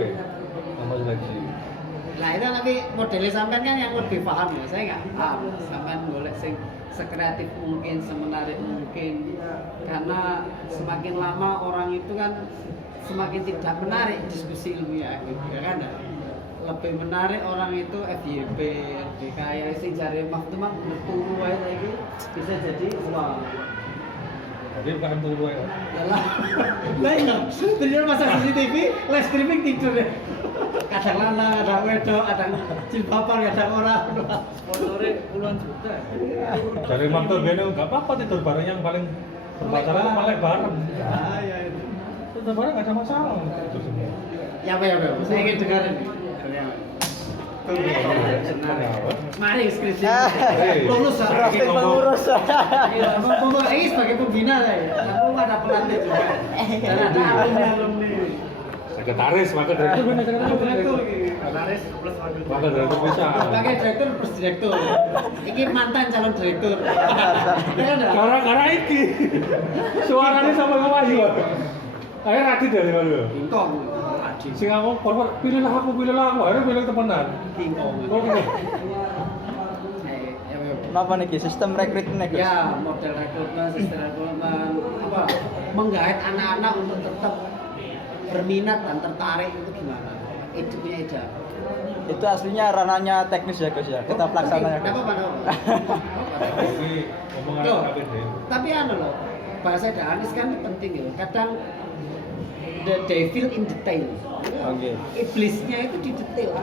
Nama seleksi. Nah itu tapi modelnya sampean kan yang lebih paham ya, saya nggak paham. Sampean golek sing sekreatif mungkin, semenarik mungkin. Karena semakin lama orang itu kan semakin tidak menarik diskusi ilmiah gitu ya kan. Lebih menarik orang itu FYP, lebih kaya sih cari maktumah turu aja lagi bisa jadi uang. Jadi bukan turu ya. Yalah. Lah iya, terus masang CCTV, live streaming tidur deh. Kadang lanang, kadang wedok, kadang jilbaban, kadang orang. Sponsornya puluhan juta. Dari mantul bene enggak apa-apa tidur bareng, yang paling bermasalah itu melek bareng. Ah ya itu. Tidur bareng enggak ada masalah. Itu semua. Ya apa. Saya ingin dengar ini. Mari skripsi. Lulus Profil pengurus. Iya, pengurus ini sebagai pembina saya. Aku ada pelatih juga. Dan ada alumni. Sekretaris, wakil direktur bener sekretaris. Sekretaris plus Wakil direktur bisa. sebagai direktur plus direktur. Ini mantan calon direktur. Ya kan? Gara-gara iki. Suaranya sama Wahyu. Akhirnya Radit dari mana? Bingkong. Sing ngomong forward, pilihlah aku. Akhirnya pilih temenan. Bingkong. Oh, gitu. Kenapa nih Ki? Sistem rekrutmen Gus? Ya, model rekrutmen, sistem rekrutmen, apa menggait anak-anak untuk tetap berminat dan tertarik itu gimana? Itu punya ide. Itu aslinya ranahnya teknis ya Gus ya. Kita pelaksananya. Kenapa Gus. Ini omongan Loh, KPD. tapi loh, bahasa Danis kan penting ya. Kadang the devil in detail. Oke. Iblisnya itu di detail.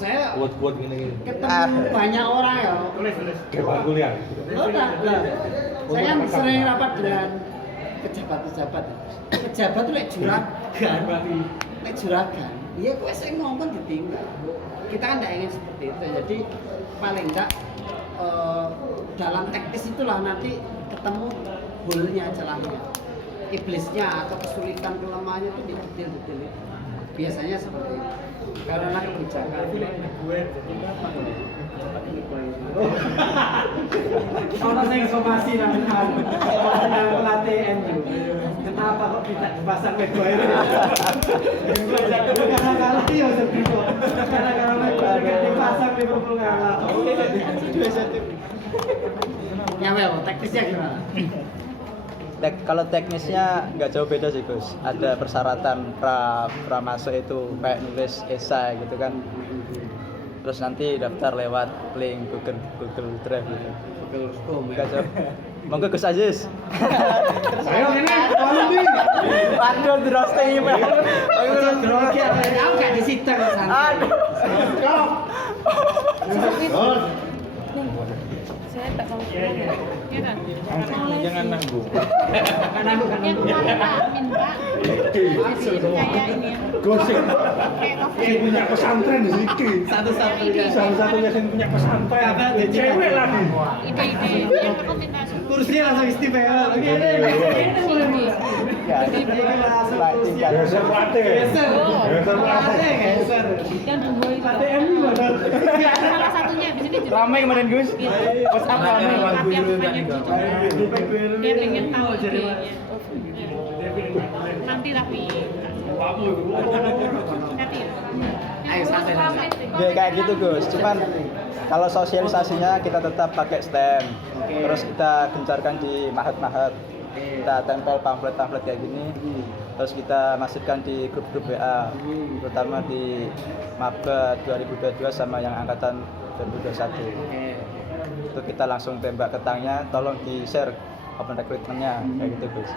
Saya Kuat-kuat gini. ketemu banyak orang ya. Kayak kuliah. Nah. Saya kan sering rapat dengan pejabat-pejabat. Pejabat tuh lek juragan. Iya, kok saya ngomong ditinggal. Kita kan tidak ingin seperti itu. Jadi paling enggak dalam teknis itulah nanti ketemu bolnya celahnya, iblisnya atau kesulitan kelemahannya itu di detail-detail itu. Biasanya seperti itu. Karena kebijakan. Orang saya somasi nang pelatih MU. Kenapa kok tidak dipasang Maguire? Karena kalah ya sebetulnya. Karena Maguire tidak dipasang Liverpool kalah. Ya Mel, teknisnya gimana? Kalau teknisnya nggak jauh beda sih Gus. Ada persyaratan pra masuk itu kayak nulis esai gitu kan. Terus nanti daftar lewat link Google Drive gitu. Nggak jauh. Monggo Gus Aziz. Ayo ini, tolong nih. Aduh, di roasting ya. Ayo grogi apa ini? Aku nggak disidang santai. Saya tak mau pulang ya. Ya kan? Jangan nanggung. Yang kemarin Pak minta kayak ini ya. Gosip. Kayak Yang punya pesantren di sini. Satu-satunya. Salah-satunya yang punya pesantren. Cewek lagi. ide-ide yang rekomendasi. Kursinya langsung istimewa. Oke, ini Ya, Geser pelatih pelatih. geser. Geser pelatih. Geser. Dan dua itu. Salah satunya di sini juga. ramai kemarin Gus. Pas apa yang banyak gitu. Dia pengen tahu idenya. Nanti tapi nanti ya. Ayo santai. Ya kayak gitu Gus. Cuman kalau sosialisasinya kita tetap pakai stand. Terus kita gencarkan di mahat-mahat. Kita tempel pamflet-pamflet kayak gini. Terus kita masukkan di grup-grup WA, terutama di Maba 2022 sama yang angkatan 2021. Itu kita langsung tembak ke tangnya, tolong di-share open recruitment-nya kayak gitu Gus.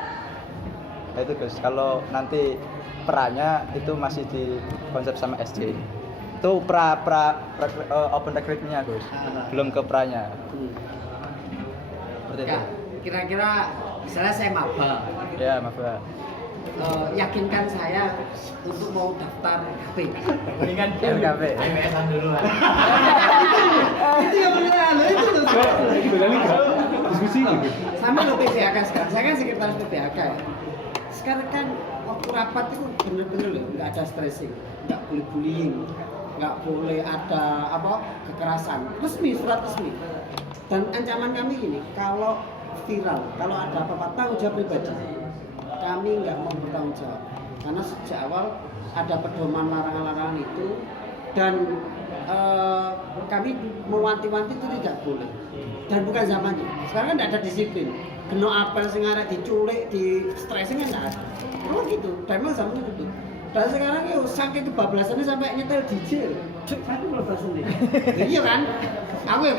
Nah, itu Gus. Kalau nanti perannya itu masih di konsep sama SC. Itu open recruitment-nya Gus. Belum ke perannya. Seperti itu. Ya, kira-kira misalnya saya maba, Ya, Maba. yakinkan saya untuk mau daftar KP. Mendingan RKP. IMS-an dulu lah. Itu yang benar, itu tuh. Diskusi gitu. Sama lo PPHK sekarang, saya kan sekretaris PPHK ya. Sekarang kan waktu rapat itu bener-bener loh, nggak ada stressing, nggak boleh bullying, nggak boleh ada kekerasan, resmi, surat resmi. Dan ancaman kami ini, kalau viral, kalau ada apa-apa tanggung jawab pribadi, kami nggak mau bertanggung jawab. Karena sejak awal ada pedoman larangan-larangan itu dan kami mewanti-wanti itu tidak boleh. Dan bukan zamannya. Sekarang kan tidak ada disiplin. Kena apel sing arek diculik, di stressing kan enggak ada. Oh gitu. Dan memang zamannya gitu. Dan sekarang ya saking kebablasannya sampai nyetel DJ. Satu kebablasan deh. Iya kan? Aku ya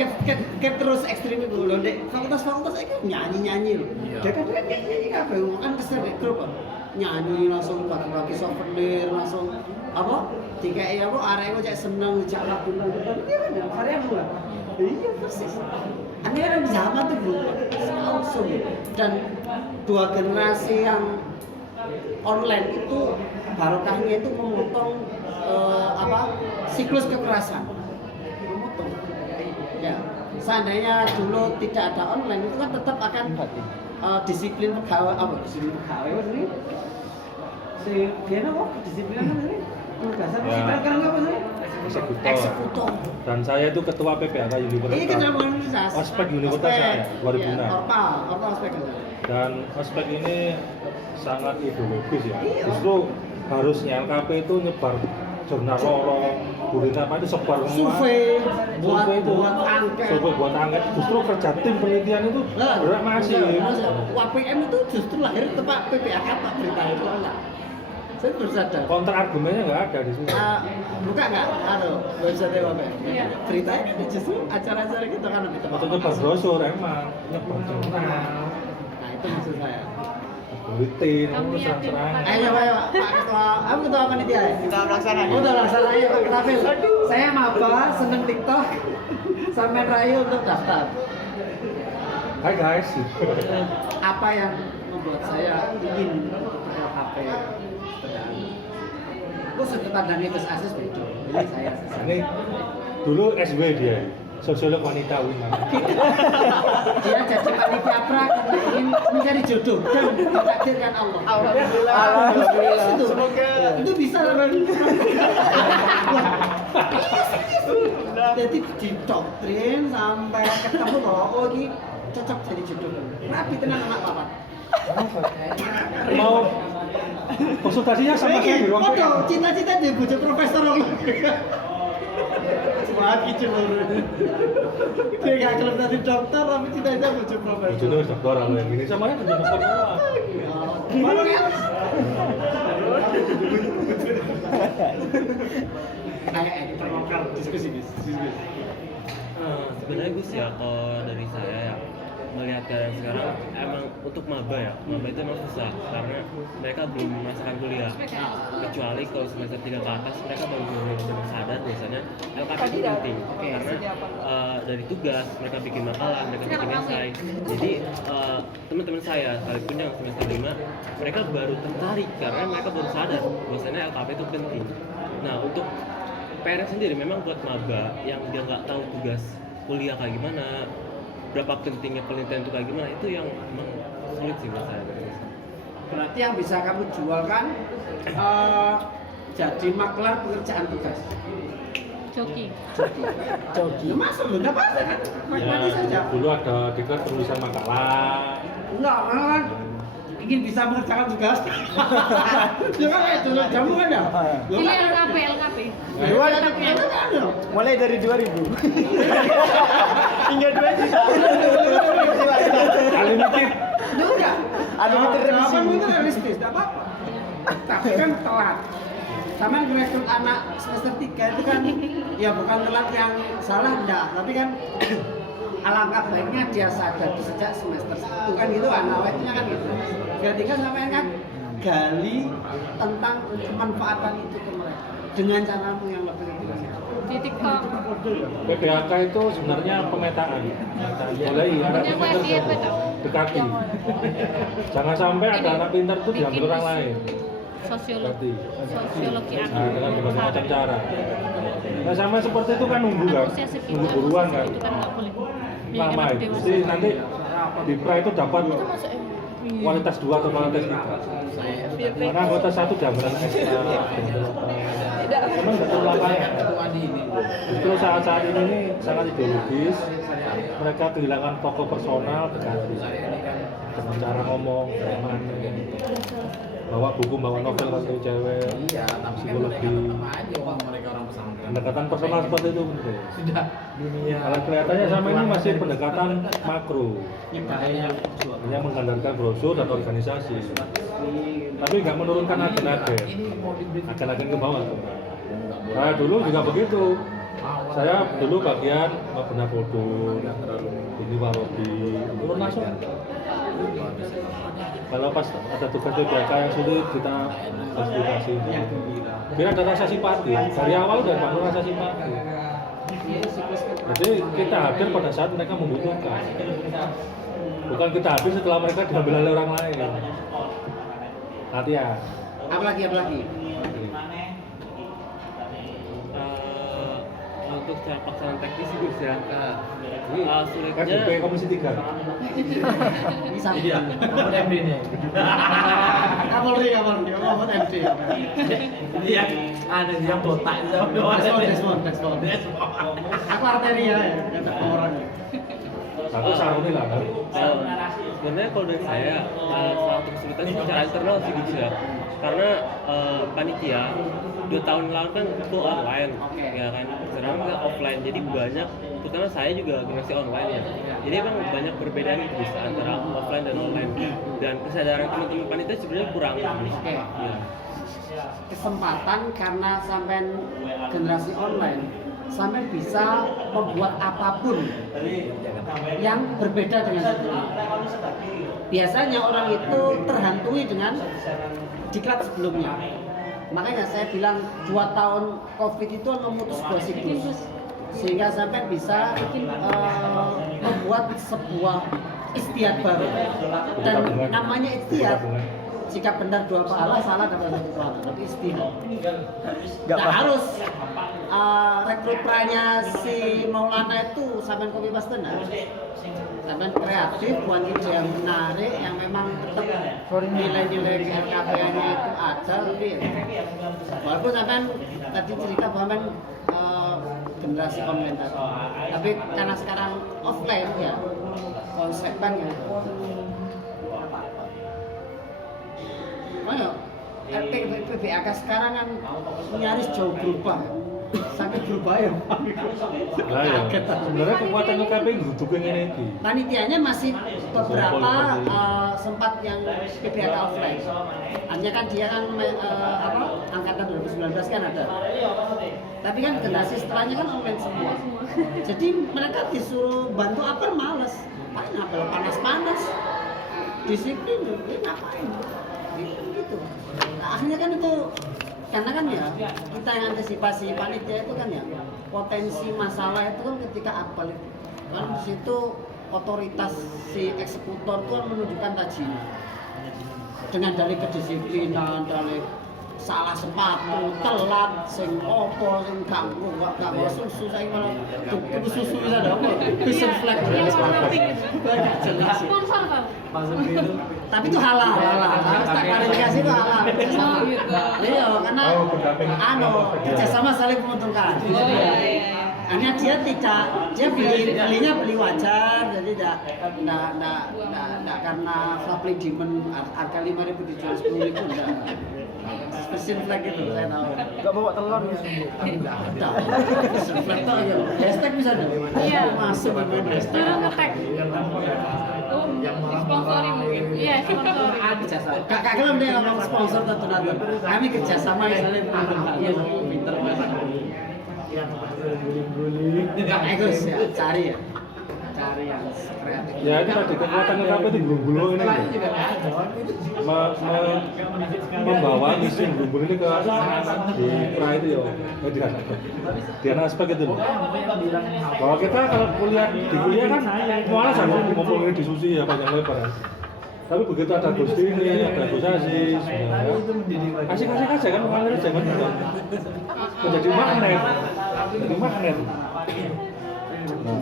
ket terus ekstrim itu loh. Dek fakultas-fakultas itu nyanyi-nyanyi loh. Dekat-dekat nyanyi kabeh kan kesel dek grup. Nyanyi langsung bagi-bagi souvenir langsung dikai arek kok cek seneng jak lagu lanjutan. Iya kan? Karya mulai. Iya persis. Ini kan zaman tuh berubah langsung dan dua generasi yang online itu barokahnya itu memotong siklus kekerasan, memotong. Ya, seandainya dulu tidak ada online itu kan tetap akan disiplin pegawai disiplin pegawai ini. Si dia disiplin apa sih? Penugasan disiplin kan apa sih? Eksekutor. Dan saya itu ketua PPHK Ini Universitas. kita universitas. Ospek Universitas saya 2006. Ya, Orpa ospek. Dan ospek ini sangat ideologis ya. Iya. Justru harusnya LKP itu nyebar jurnal lorong, berita apa itu sebar semua. Survei itu. buat angket. Survei buat angket. Justru kerja tim penelitian itu berat masih. WPM itu justru lahir tempat PPHK Pak berita itu enggak. Saya baru sadar. Kontra argumennya nggak ada di sini. Buka nggak? Website WPM. Iya. Beritanya kan justru acara-acara kita kan lebih Atau nyebar brosur emang, nyebar jurnal, Nah itu maksud saya. bulletin, Kami itu yakin serang-serang. Ayo Pak Ketua, aku ketua panitia ya? Ketua pelaksana. Ketua pelaksana ya Pak Ketafil. Saya maba, seneng TikTok, sampai rayu untuk daftar. Hai guys. Apa yang membuat saya ingin LKP? Aku sudut pandangnya Gus Aziz beda. Jadi saya Ini dulu SW dia. sosiolog wanita win. Dia jadi panitia pra karena ingin mencari jodoh dan ditakdirkan Allah. Alhamdulillah. Itu, Semoga. itu bisa jadi didoktrin sampai ketemu bahwa oh ini cocok jadi jodoh. Rapi tenang anak papat. Mau konsultasinya sama saya di ruang Foto, PA. cita-cita dia bocah profesor Allah. Semakin cemburu. Dia gak kelem tadi dokter tapi cita-cita bocah profesor. Itu wis doktoral yang ini sama kerja dokter semua. Baru ya. Kayak editor lokal diskusi guys. Sebenarnya Gus ya, kalau dari saya ya melihat keadaan sekarang emang untuk maba itu emang susah karena mereka belum merasakan kuliah, kecuali kalau semester 3 ke atas mereka baru benar-benar sadar biasanya LKP itu penting karena dari tugas mereka bikin makalah, mereka bikin esai. Jadi teman-teman saya sekalipun yang semester 5 mereka baru tertarik karena mereka baru sadar bahwasanya LKP itu penting. Nah, untuk PR sendiri memang buat maba yang dia nggak tahu tugas kuliah kayak gimana, berapa pentingnya penelitian itu kayak gimana, itu yang memang sulit sih buat saya. Berarti yang bisa kamu jualkan jadi maklar pekerjaan tugas. Joki. Ya masuk loh, enggak apa-apa kan? Nikmati saja. Dulu ada diklat penulisan makalah. Enggak, kan ingin bisa mengerjakan tugas. Ya kan itu jamu kan ya? Ini LKP. Dua itu kan ya? Mulai dari 2000 hingga 2 juta. Kali mikir Itu enggak. Unlimited revisi. Jawabanmu itu realistis, enggak apa-apa. Tapi kan telat. Sama merekrut anak semester 3 itu kan ya bukan telat yang salah enggak, tapi kan alangkah baiknya dia sadar sejak semester 1 kan gitu, anak awetnya kan gitu. Ketika sampai kan gali tentang kemanfaatan itu ke mereka dengan caramu yang lebih Di TikTok. PPHK itu sebenarnya pemetaan. Mulai anak Punya pintar dia betul. dekati. Jangan sampai ada anak pintar itu diambil orang lain. Sosiologi Nah, anak. dengan berbagai macam cara. Nah, sama seperti itu kan nunggu kan, Asosiasi nunggu kita, buruan kan. itu kan nggak boleh. Lama Anak itu. dewasa. Jadi nanti di pra itu dapat Iya. kualitas 2 atau kualitas 3. Karena anggota 1 diambil ekstra. Memang betul lapangan. Justru saat-saat ini nih sangat ideologis. Mereka kehilangan tokoh personal dengan cara ngomong, dengan bawa buku, bawa novel kasih cewek, psikologi, pendekatan personal seperti itu penting. Kalau kelihatannya sama ini masih pendekatan makro, hanya mengandalkan brosur dan organisasi, tapi nggak menurunkan agen-agen ke bawah. Nah, dulu juga begitu. Saya dulu bagian benar foto, ini warobi, turun langsung. Kalau pas ada tugas PPHK yang sulit kita fasilitasi. Biar ada rasa simpati. Dari awal udah bangun rasa simpati. Jadi kita hadir pada saat mereka membutuhkan. Bukan kita hadir setelah mereka diambil oleh orang lain. Latihan. Apalagi Untuk cara pelaksanaan teknis sih Gus ya, sulitnya KDP Komisi 3. bisa. Iya, Mahfud MD nya. Kapolri Mahfud MD. Iya, ada yang botak itu. Despon. Aku arteria ya, kata orang. Aku saruni lah kan. sebenarnya kalau dari saya salah satu kesulitan secara internal sih Gus ya, karena panitia 2 tahun lalu kan itu online, ya kan, sekarang kan offline, jadi banyak, terutama saya juga generasi online ya, jadi emang banyak perbedaan itu antara offline dan online, dan kesadaran teman-teman panitia sebenarnya kurang. Ya. Kesempatan karena sampai generasi online sampai bisa membuat apapun yang berbeda dengan sebelumnya. Biasanya orang itu terhantui dengan diklat sebelumnya. Makanya saya bilang 2 tahun COVID itu memutus sebuah siklus, sehingga sampai bisa membuat sebuah istiad baru. Dan namanya istiad sikap benar 2 pahala, salah dapat 1 pahala. Tapi istihad. Nggak Nah, paham. harus rekrut pranya si Maulana itu sampean copy paste nah. Sampean kreatif buat ide yang menarik yang memang tetap nilai-nilai LKPN-nya itu ada, tapi walaupun sampean tadi cerita bahwa generasi online tadi, tapi karena sekarang offline ya konsepnya PBAK sekarang kan nyaris jauh berubah, sampai berubah ya. Lah ya, sebenarnya kekuatan UKP ngedudukin ini iki. Panitianya masih beberapa sempat yang PBAK offline. Hanya kan dia kan angkatan 2019 kan ada. Tapi kan generasi setelahnya kan online semua. Jadi mereka disuruh bantu apa males. Ngapain apel panas-panas. Disiplin dia ngapain? Gitu. Nah, akhirnya kan itu karena kan ya kita yang antisipasi panitia itu kan ya potensi masalah itu kan ketika apel itu kan di situ otoritas si eksekutor itu kan menunjukkan tajinya dengan dari kedisiplinan, dari salah sepatu, telat, sing opo, sing ganggu, gak susu, saya malah tuku susu bisa dapat, bisa flag, Yang warna pink itu. banyak jelas. Sponsor kan? Tapi itu halal, harus tak klarifikasi itu halal. Oh gitu. Iya, karena kerjasama saling menguntungkan. Oh iya. Hanya dia tidak, dia belinya beli wajar, jadi tidak karena supply demand harga 5.000 dijual 10.000 enggak. Special flag itu saya tahu. Nggak bawa telur gitu. Enggak ada. Special flag tuh ya. Hashtag bisa deh. Iya. Masuk di hashtag. Jangan nge-tag. Oh, sponsori mungkin. Iya, sponsori. Kakak kalau dia ngomong sponsor tentu nanti. Kami kerjasama misalnya iya pinter banget. Bagus ya, cari ya. Cari yang kreatif. Ya itu tadi kekuatan UKP itu gulu-gulu ini. Membawa misi gulu ini ke di pra itu ya. Di anak aspek itu loh. Bahwa kita kalau kuliah di kuliah kan malah sama ngumpulin diskusi ya panjang lebar. Tapi begitu ada Gus Dini, ada Gus Aziz, asik-asik aja kan mengalir zaman itu. Menjadi magnet. Jadi magnet. Nah,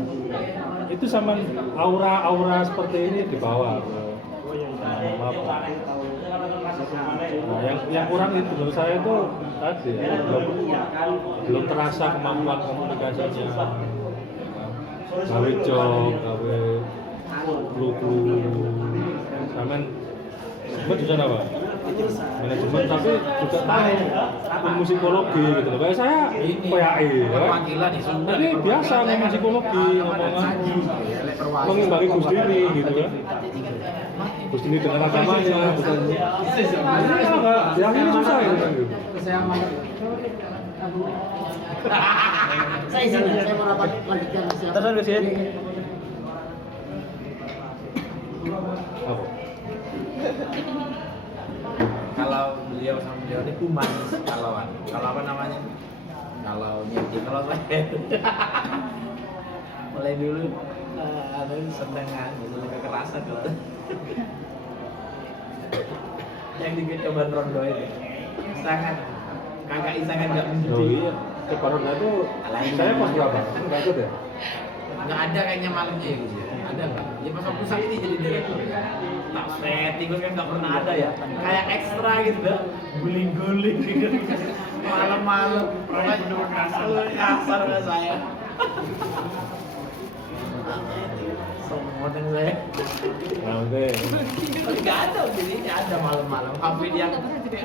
itu sama aura-aura seperti ini dibawa. Nah, yang kurang itu menurut saya itu tadi ya, belum terasa kemampuan komunikasinya. Gawe job, gawe clue-clue. Samen di sana Pak. Manajemen tapi juga tahu ilmu psikologi gitu loh. Kayak saya PAI perwakilan itu. tapi biasa ngomong psikologi, ngomongan mengimbangi Gus Dini gitu kan. Gus Dini dengan agamanya bukan. Ini kalau nggak, yang ini susah gitu kan. Saya izin, saya mau rapat lanjutkan. Terus Gus ya. Apa? Kalau beliau sama beliau ini humanis kalau apa namanya? Kalau nyeti kalau saya mulai dulu ada setengah gitu kekerasan kalau yang dicoba rondo itu sangat kakak sangat nggak Oh mendidik. iya, ke Corona itu saya pas berapa? Nggak ikut ya? Nggak ada kayaknya malamnya ya gitu ya. Ada nggak? Ya pas waktu sakti jadi direktur ya. Tak setting kan nggak pernah ada ya. Kayak ekstra gitu dah. Guling-guling gitu. Malam-malam. Kasar ke saya. Semua yang saya. Nah, oke. Nggak ada jadi nggak ada malam-malam. Kafe dia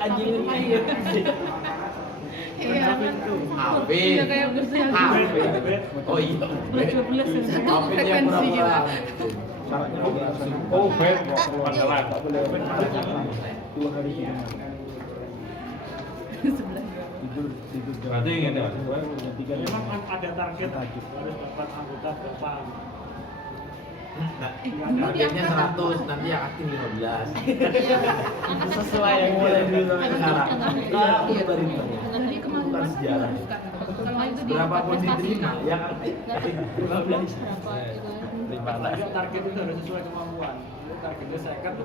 anjingin air. Iya. Kafe. Iya kayak bersih. Kafe. Oh iya. 12 Kafe dia frekuensi gitu. pura-pura. Oh, bed Pangkalan. Berarti ingin ya? Memang ada target harus dapat anggota berapa? Targetnya 100, nanti yang aktif 15. Sesuai yang mulai dulu sampai sekarang. Iya, Jadi kemarin bukan sejarah. kalau itu di Berapapun diterima, yang aktif 15. Target itu harus sesuai kemampuan. Targetnya saya kan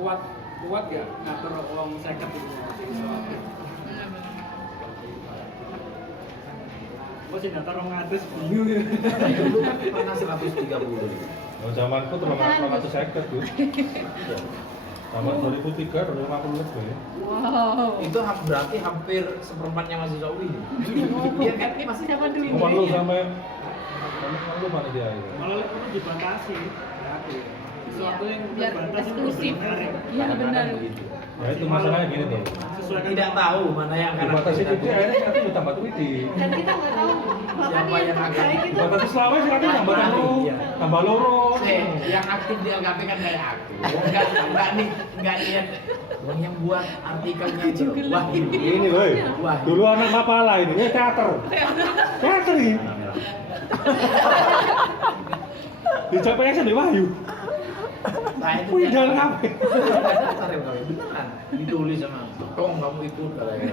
kuat kuat gak ngatur uang seket itu? Oh sih data 200 bingung ya. Dulu pernah 130. Oh, zamanku terlalu 250 tuh. Zaman 2003 udah 50 lebih. Wow. Itu berarti hampir seperempatnya mahasiswa UI. Iya kan masih Siapa dulu? Ngomong lu sampai lu mana dia ya? Malah itu dibatasi. Sesuatu yang Biar terbatas itu eksklusif. benar. Iya benar. begitu. Ya itu masalahnya gini tuh. Sesuaikan Tidak tahu mana yang akan Dibatasi aktif itu dan akhirnya nanti ditambah tweety. Dan kita nggak tahu bahkan Siapa yang yang akan- terbaik itu Dibatasi selama sih nanti tambah lu, Iya. tambah loro. Yang aktif di LKP kan kayak aku. Enggak niat. Wong yang buat artikelnya itu. Wah, Ini woi. Wah. Dulu anak mapala ini teater. Teater ini. Di CPS di Wahyu. Nah, itu Wih, yang- jalan kafe. Daftar ya kamu beneran ditulis sama Tong kamu ikut katanya.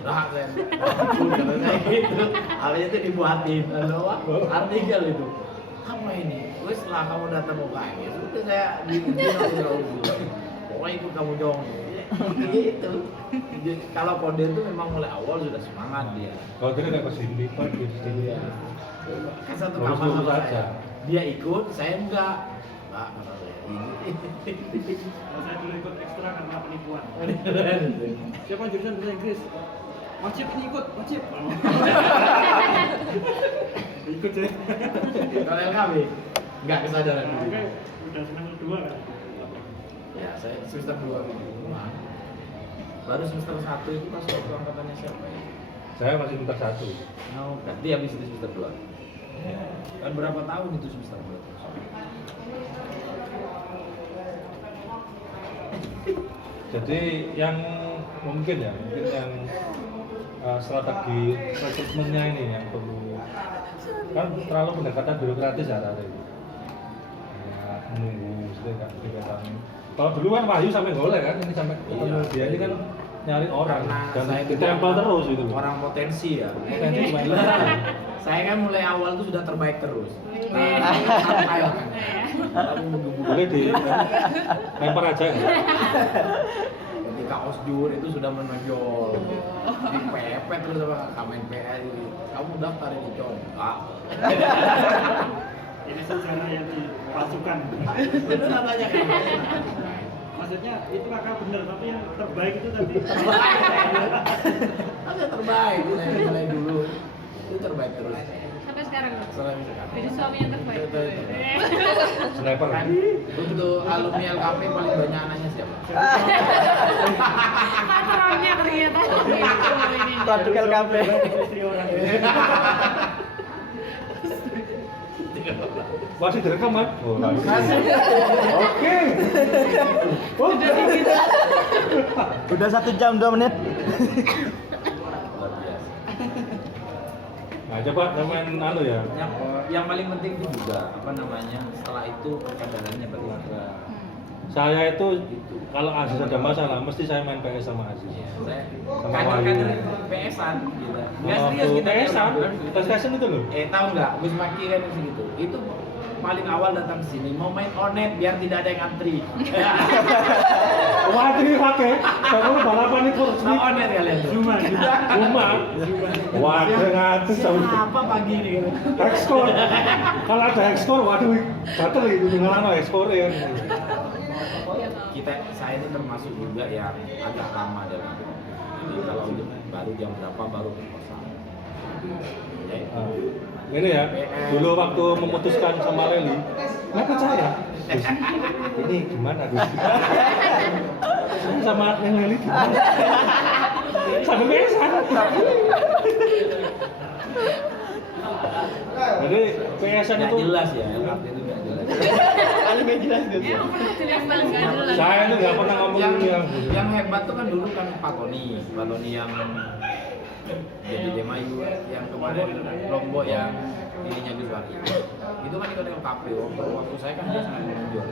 Nah, saya ikut katanya gitu. Habis itu dibuatin artikel itu. Apa ini? Wes setelah kamu datang mau kayak sudah saya di pokoknya ikut kamu dong. Gitu. Jadi, kalau kode itu memang mulai awal sudah semangat dia. Kalau tidak nggak kesini, Pak, gitu. Iya. Kan satu Lurus kamar sama aja. saya. Dia ikut, saya enggak. Pak, kata saya ini. saya dulu ikut ekstra karena penipuan. Siapa yang jurusan bahasa Inggris? Wajib ini ikut, wajib. Ikut ya. Kalau LKB enggak kesadaran diri. Oke, udah semester 2 kan. Ya, saya semester 2 rumah. Baru semester 1 itu pas waktu angkatannya siapa ya? Saya masih minta satu. Oh, berarti habis itu semester 2. Kan berapa tahun itu semester 2? Jadi yang mungkin yang strategi rekrutmennya ini yang perlu kan terlalu pendekatan birokratis ya tadi. Ya, menunggu sudah kegiatan. Kalau dulu kan Wahyu sampai golek kan ini sampai ketemu dia ini kan nyari orang dan saya ditempel terus gitu. Orang potensi ya. Potensi main. Saya kan mulai awal tuh sudah terbaik terus. Santai kan. Boleh di lempar aja. Ketika Osjur itu sudah menonjol, dipepet terus sama Kamen PA ini. Kamu daftar ini Con. Ini sejarah yang dipasukan. Itu namanya kan. Maksudnya itu kakak bener, tapi yang terbaik itu tadi. Ada terbaik, mulai dulu. Itu terbaik terus. Sampai sekarang. Selain sekarang. Jadi suami yang terbaik. Sniper. Kan untuk alumni LKP paling banyak anaknya siapa? Patronnya ternyata. Produk LKP. Istri orang. Masih direkam kan? Oh, Masih. Oke. Udah 1 jam 2 menit. Luar biasa. Nah, coba main anu ya. Yang paling penting itu juga apa namanya? Setelah itu kesadarannya bagaimana? Saya itu kalau Aziz ada masalah, mesti saya main PS sama Aziz. Saya Sama kader-kader Wahyu. PS-an gitu. Nggak Oh, serius kita PS-an, kayak PlayStation itu loh. tahu nggak? Gus Maki kan segitu. Itu paling awal datang ke sini mau main onet biar tidak ada yang antri. Wah, ini pakai. Kalau balapan itu Tahu onet kalian tuh? Zuma. Cuma. Waduh, ngatus sama. Apa pagi ini? Ekskor. Kalau ada ekskor, waduh, gatel itu dengaran ekskor ya. Saya ini termasuk juga yang agak lama dalam hidup. Jadi kalau baru jam berapa baru kosan. Ini ya, dulu waktu memutuskan sama Leli, nggak percaya. Gus, ini gimana Gus? Sama yang Leli gimana? Sampai PS-an. Jadi PS-an Nggak itu jelas ya, LKP itu nggak jelas. Paling gak jelas Gus. Yang paling gak jelas. saya itu nggak pernah ngomong yang hebat tuh kan dulu kan Pak Tony yang jadi Demayu yang kemarin Lombok yang ininya Gus Wahyu itu kan ikut LKP waktu saya kan dia sangat menonjol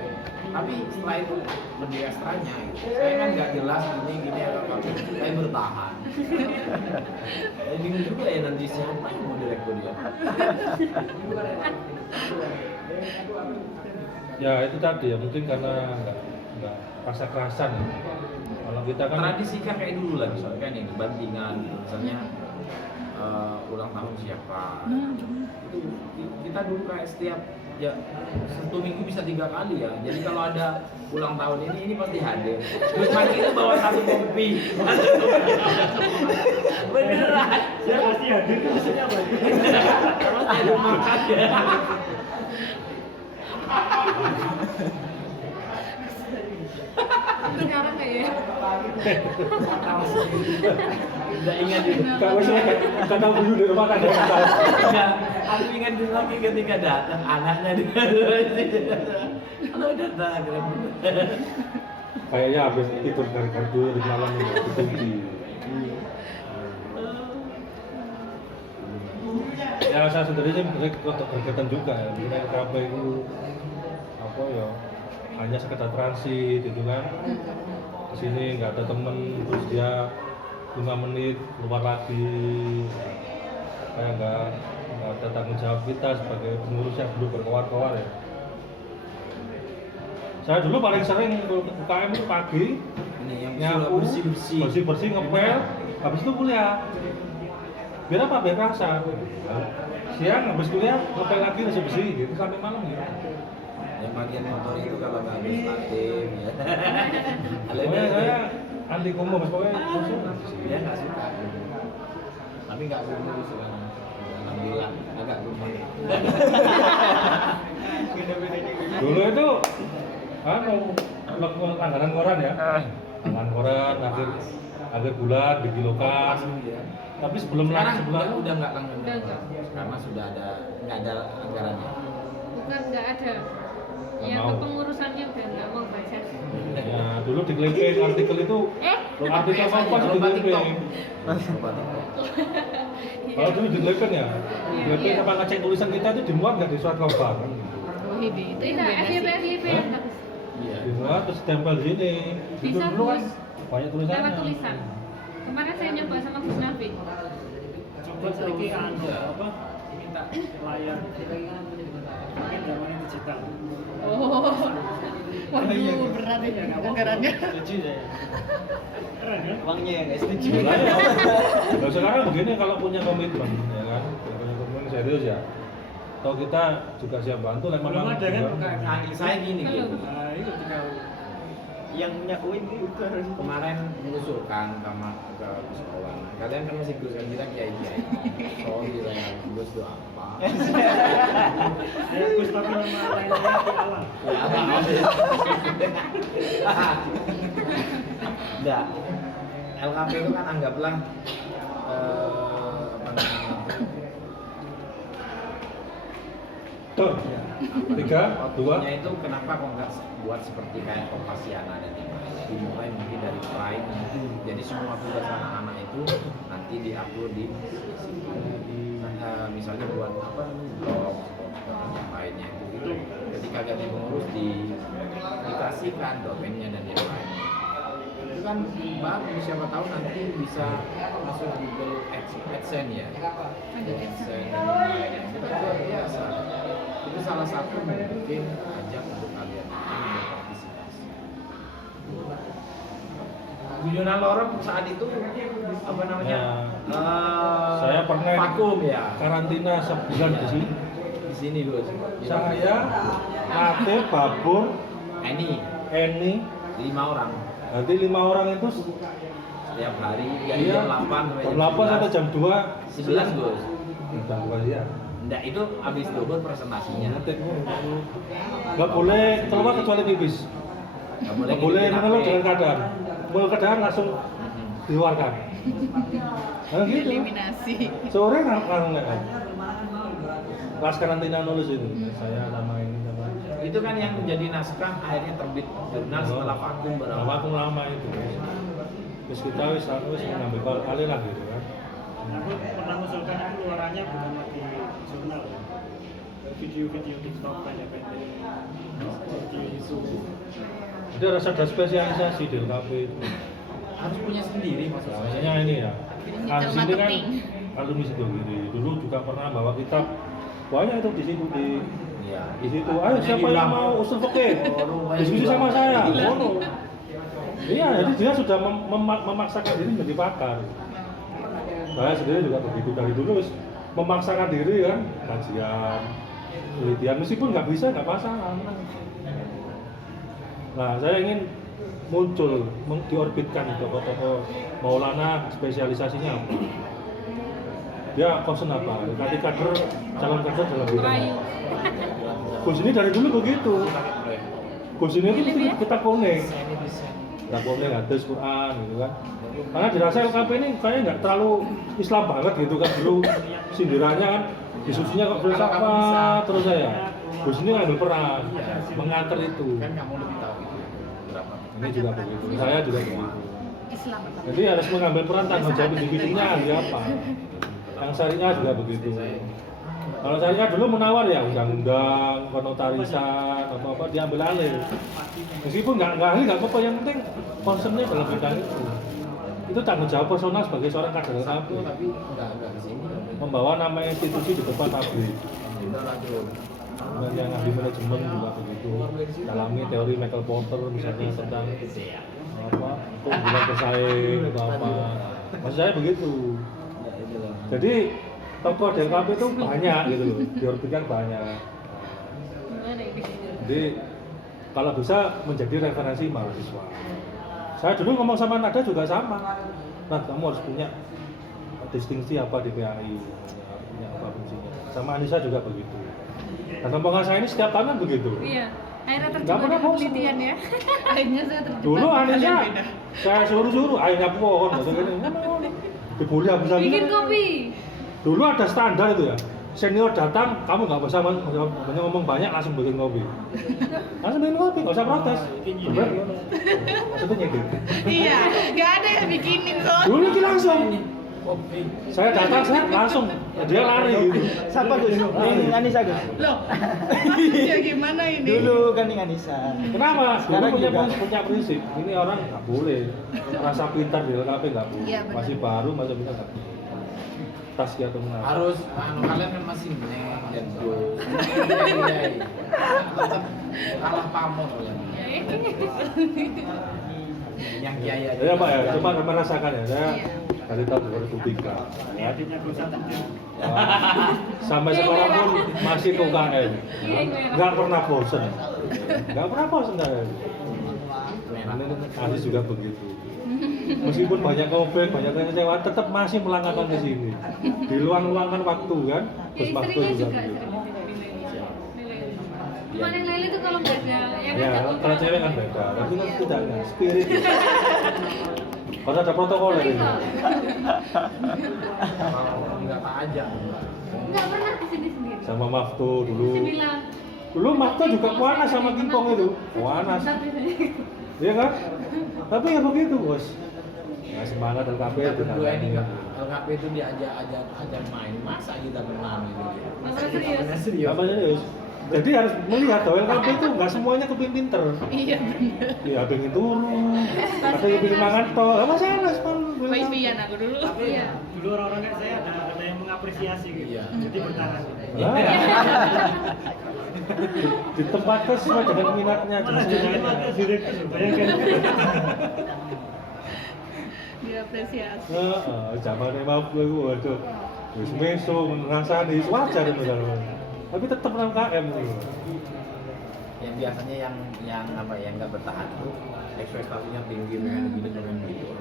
tapi setelah itu lebih ekstranya gitu. Saya kan nggak jelas gini LKP saya bertahan jadi bingung juga ya nanti siapa yang mau direktur dia ya itu tadi ya mungkin karena nggak rasa kerasan. Kalau kita kan tradisi kan kayak dulu lah misalnya kan yang bandingan misalnya ulang tahun siapa itu kita dulu kayak setiap ya 1 minggu bisa 3 kali ya, jadi kalau ada ulang tahun ini pasti hadir, terus pagi itu bawa 1 kopi beneran Saya pasti hadir itu maksudnya apa? pasti ada makan ya. Sekarang kayaknya. Udah ingat dulu. kalau saya kata dulu di rumah kan ya. Enggak, aku ingat dulu lagi ketika datang anaknya di halo datang keren bener. Kayaknya habis tidur dari kartu di malam ini dikunci. Ya saya sendiri sih untuk berkaitan juga ya. Di LKP itu apa ya? Hanya sekedar transit gitu kan. Di sini nggak ada temen, terus dia 5 menit keluar lagi. Kayak nggak ada tanggung jawab kita sebagai pengurus yang belum berkoar-koar ya. Saya dulu paling sering UKM itu pagi Ini yang nyapu, bersih-bersih ngepel, habis itu kuliah. Biar apa? Biar rasa. Siang habis kuliah ngepel lagi bersih-bersih gitu sampai malam gitu. yang bagian motor itu kalau nggak habis aktif ya. Pokoknya saya anti kumuh mas, pokoknya Dia nggak suka. Tapi nggak kumuh sekarang. Alhamdulillah agak kumuh. dulu itu melakukan langganan koran ya, langganan koran akhir bulan dikilokan. Tapi sebelum Sekarang sebulan udah nggak langganan Udah nggak. karena sudah ada nggak ada anggarannya. Bukan nggak ada. Ya Nggak mau. kepengurusannya udah nggak mau baca. ya dulu dikelipin artikel itu, artikel apa sih Lomba TikTok. dikelipin. Lomba TikTok. Kalau dulu dikelipin ya, dikelipin apa ngecek tulisan kita itu dimuat nggak di surat kabar? Oh ini itu FYP. Hah? Iya. Dimuat terus tempel di sini. Itu Bisa dulu kan tulis. banyak tulisannya. Lewat tulisan. Kemarin saya nyoba sama Gus Nafi. Coba sedikit apa? Minta layar. Mungkin zamannya digital. Oh. Waduh, berat ya anggarannya. Setuju saya. Keren ya? Uangnya yang nggak setuju. Nah, sekarang begini kalau punya komitmen ya kan, kalau punya komitmen serius ya. Kalau kita juga siap bantu, Belum ada kan? Nah, saya gini gitu. Nah, itu juga Yang punya UIN itu harus Kemarin mengusulkan sama ke sekolah. Kalian kan masih Gus kan kita kiai-kiai. Sorry saya Gus itu apa? saya Gus tapi nama lainnya di alam. Ya apa? Enggak. LKP itu kan anggaplah apa namanya? Tuh, 3, 2. Outputnya itu kenapa kok nggak buat seperti kayak Kompasiana dan yang lain. Jadi mulai mungkin dari Prime nanti. Jadi semua tugas anak-anak itu nanti diupload di misalnya buat apa blog dan yang lainnya itu ketika ganti pengurus dikasihkan domainnya dan yang lainnya. Itu kan bagus, siapa tahu nanti bisa masuk Google AdSense ya. AdSense dan yang lainnya. Itu kan luar biasa. Itu salah satu mungkin ajak untuk kalian berpartisipasi. Guyonan lorong saat itu apa namanya? Saya pernah vakum ya. karantina sebulan di sini. Di sini Gus. Saya, Ate, Babur, Eni Eni, 5 orang nanti 5 orang itu setiap hari dari iya, jam 8 sampai jam 8 sampai jam 2 11 Gus. jam 2 ya. Enggak, itu habis duhur presentasinya. Nggak boleh keluar kecuali pipis. Nggak boleh mengeluh dengan keadaan. Mengeluh keadaan langsung dikeluarkan. Nah gitu. Eliminasi. Sore nggak kan? Pas karantina nulis itu, saya nama ini nama. Itu kan yang menjadi naskah akhirnya terbit jurnal setelah vakum berapa? Vakum lama itu. Terus kita wis mengambil alih lagi gitu kan. Aku pernah mengusulkan itu keluarannya bukan lagi jurnal ya. Video-video TikTok pendek-pendek seperti itu. Jadi ada spesialisasi di LKP itu. Harus punya sendiri maksud saya. Biasanya ini ya. Digital Di sini kan marketing. alumni situ gini. Dulu juga pernah bawa kitab. Banyak itu di situ Iya. di situ. Ayo siapa yang mau usul fikih? Diskusi sama saya. Ngono. Iya, jadi dia sudah memaksakan diri menjadi pakar. Saya sendiri juga begitu dari dulu memaksakan diri kan, kajian, penelitian, meskipun nggak bisa nggak masalah. Nah, saya ingin muncul, diorbitkan tokoh-tokoh Maulana, spesialisasinya apa? Dia concern apa? Nanti kader, calon kader dalam bidang. Gus ini dari dulu begitu. Gus ini itu kita kuning. Kita kuning, hadis, Quran gitu kan. Karena dirasa LKP ini kayaknya nggak terlalu Islam banget gitu kan. Dulu sindirannya kan, diskusinya kok filsafat terus saya. Gus ini ngambil peran, mengantar itu. Ini juga begitu, saya juga begitu. Jadi harus mengambil peran tanggung jawab individunya ahli apa. Yang syariah juga begitu. Kalau syariah dulu menawar ya undang-undang, konotarisan, atau apa diambil alih. Meskipun nggak ahli nggak apa-apa, yang penting concernnya dalam bidang itu. Itu tanggung jawab personal sebagai seorang kader LKP. Membawa nama institusi di depan publik. Yang ahli manajemen juga begitu. Dalami teori Michael Porter misalnya tentang apa keunggulan pesaing atau apa. Maksud saya begitu. Jadi tokoh DLKP itu banyak gitu loh, diorbitkan banyak. Jadi kalau bisa menjadi referensi mahasiswa. Saya dulu ngomong sama Nada juga sama. Nah, kamu harus punya distingsi apa di PAI, punya apa fungsinya. Sama Anissa juga begitu. Dan rombongan saya ini setiap tahun kan begitu. Iya. Akhirnya terjebak di penelitian ya. Akhirnya saya terjebak. Dulu Anissa, saya suruh akhirnya pohon, dibully habis-habisan. Bikin kopi. Dulu ada standar itu ya, senior datang, kamu nggak usah ngomong banyak, langsung bikin kopi. Langsung bikin kopi, nggak usah protes. Bener, maksudnya nyindir. Iya, nggak ada yang bikinin kok. Dulu ini langsung. Saya datang, saya langsung, dia lari gitu. Siapa Gus? Ini Anissa Gus. Loh, ya gimana ini? Dulu kan ini Anissa. Kenapa? Dulu Sekarang punya prinsip, ini orang nggak boleh rasa pintar di LKP nggak boleh. Iya, benar. Masih baru, masih pintar nggak boleh. Tas atau menang. Harus kalian kan masih neng dan go. Tetap kalah pamor ya. Yang kiai aja. Ya Pak ya, cuma merasakan ya, saya dari tahun 2003 ya. Sampai sekarang pun masih ke UKM, nggak pernah bosan, saya. Aziz juga begitu. Meskipun banyak konflik, banyak kecewa, tetap masih melangkahkan ke sini. Diluang-luangkan waktu kan, terus waktu juga begitu. Mana yang lain itu kalau nggak ada yang Ya, kalau cewek kan beda, tapi kan tidak ada spirit. Harus ada protokol ini. Enggak tak aja. nggak pernah kesini sendiri. Sama Maftu dulu. Sembilan. Dulu Maftu juga puanas sama Kimpong itu, puanas. Iya kan? Tapi ya begitu bos. Ya semangat LKP Kita itu. berdua ini enggak LKP itu diajak main, masa kita menang gitu. Masa serius? Apa serius? Jadi harus melihat bahwa LKP itu nggak semuanya kepingin pinter. Iya benar. Ya pengen turun, ada yang pengen mangan toh, apa salah Baik pian aku dulu. Tapi Iya. dulu orang-orang kayak saya ada yang mengapresiasi gitu. Iya. Jadi bertahan. Di tempatnya sesuai dengan minatnya. Malah jadi wakil direktur, bayangkan. Diapresiasi. Zamannya maaf gue waduh. Wis meso ngrasani wajar itu kan. Tapi tetap menang KM gitu. Yang biasanya yang apa yang nggak bertahan tuh ekspektasinya tinggi pengen gini pengen gitu.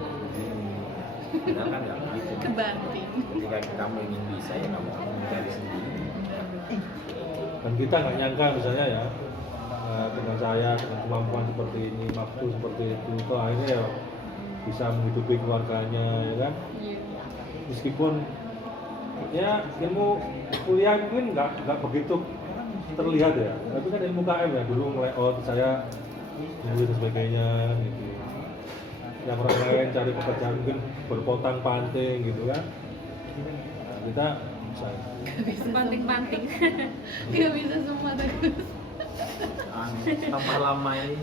Padahal kan nggak begitu. Kebanting. Ketika kamu ingin bisa ya kamu mencari sendiri. Dan kita nggak nyangka misalnya ya dengan saya dengan kemampuan seperti ini, waktu seperti itu, kok akhirnya ya bisa menghidupi keluarganya ya kan. Meskipun ya ilmu kuliah mungkin nggak begitu terlihat ya, tapi kan ilmu KM ya dulu ngelayout saya nulis dan sebagainya gitu. Yang orang lain cari pekerjaan mungkin berpotang panting gitu kan. Nah, kita bisa Panting-panting. Nggak bisa semua terus. Tambah lama ini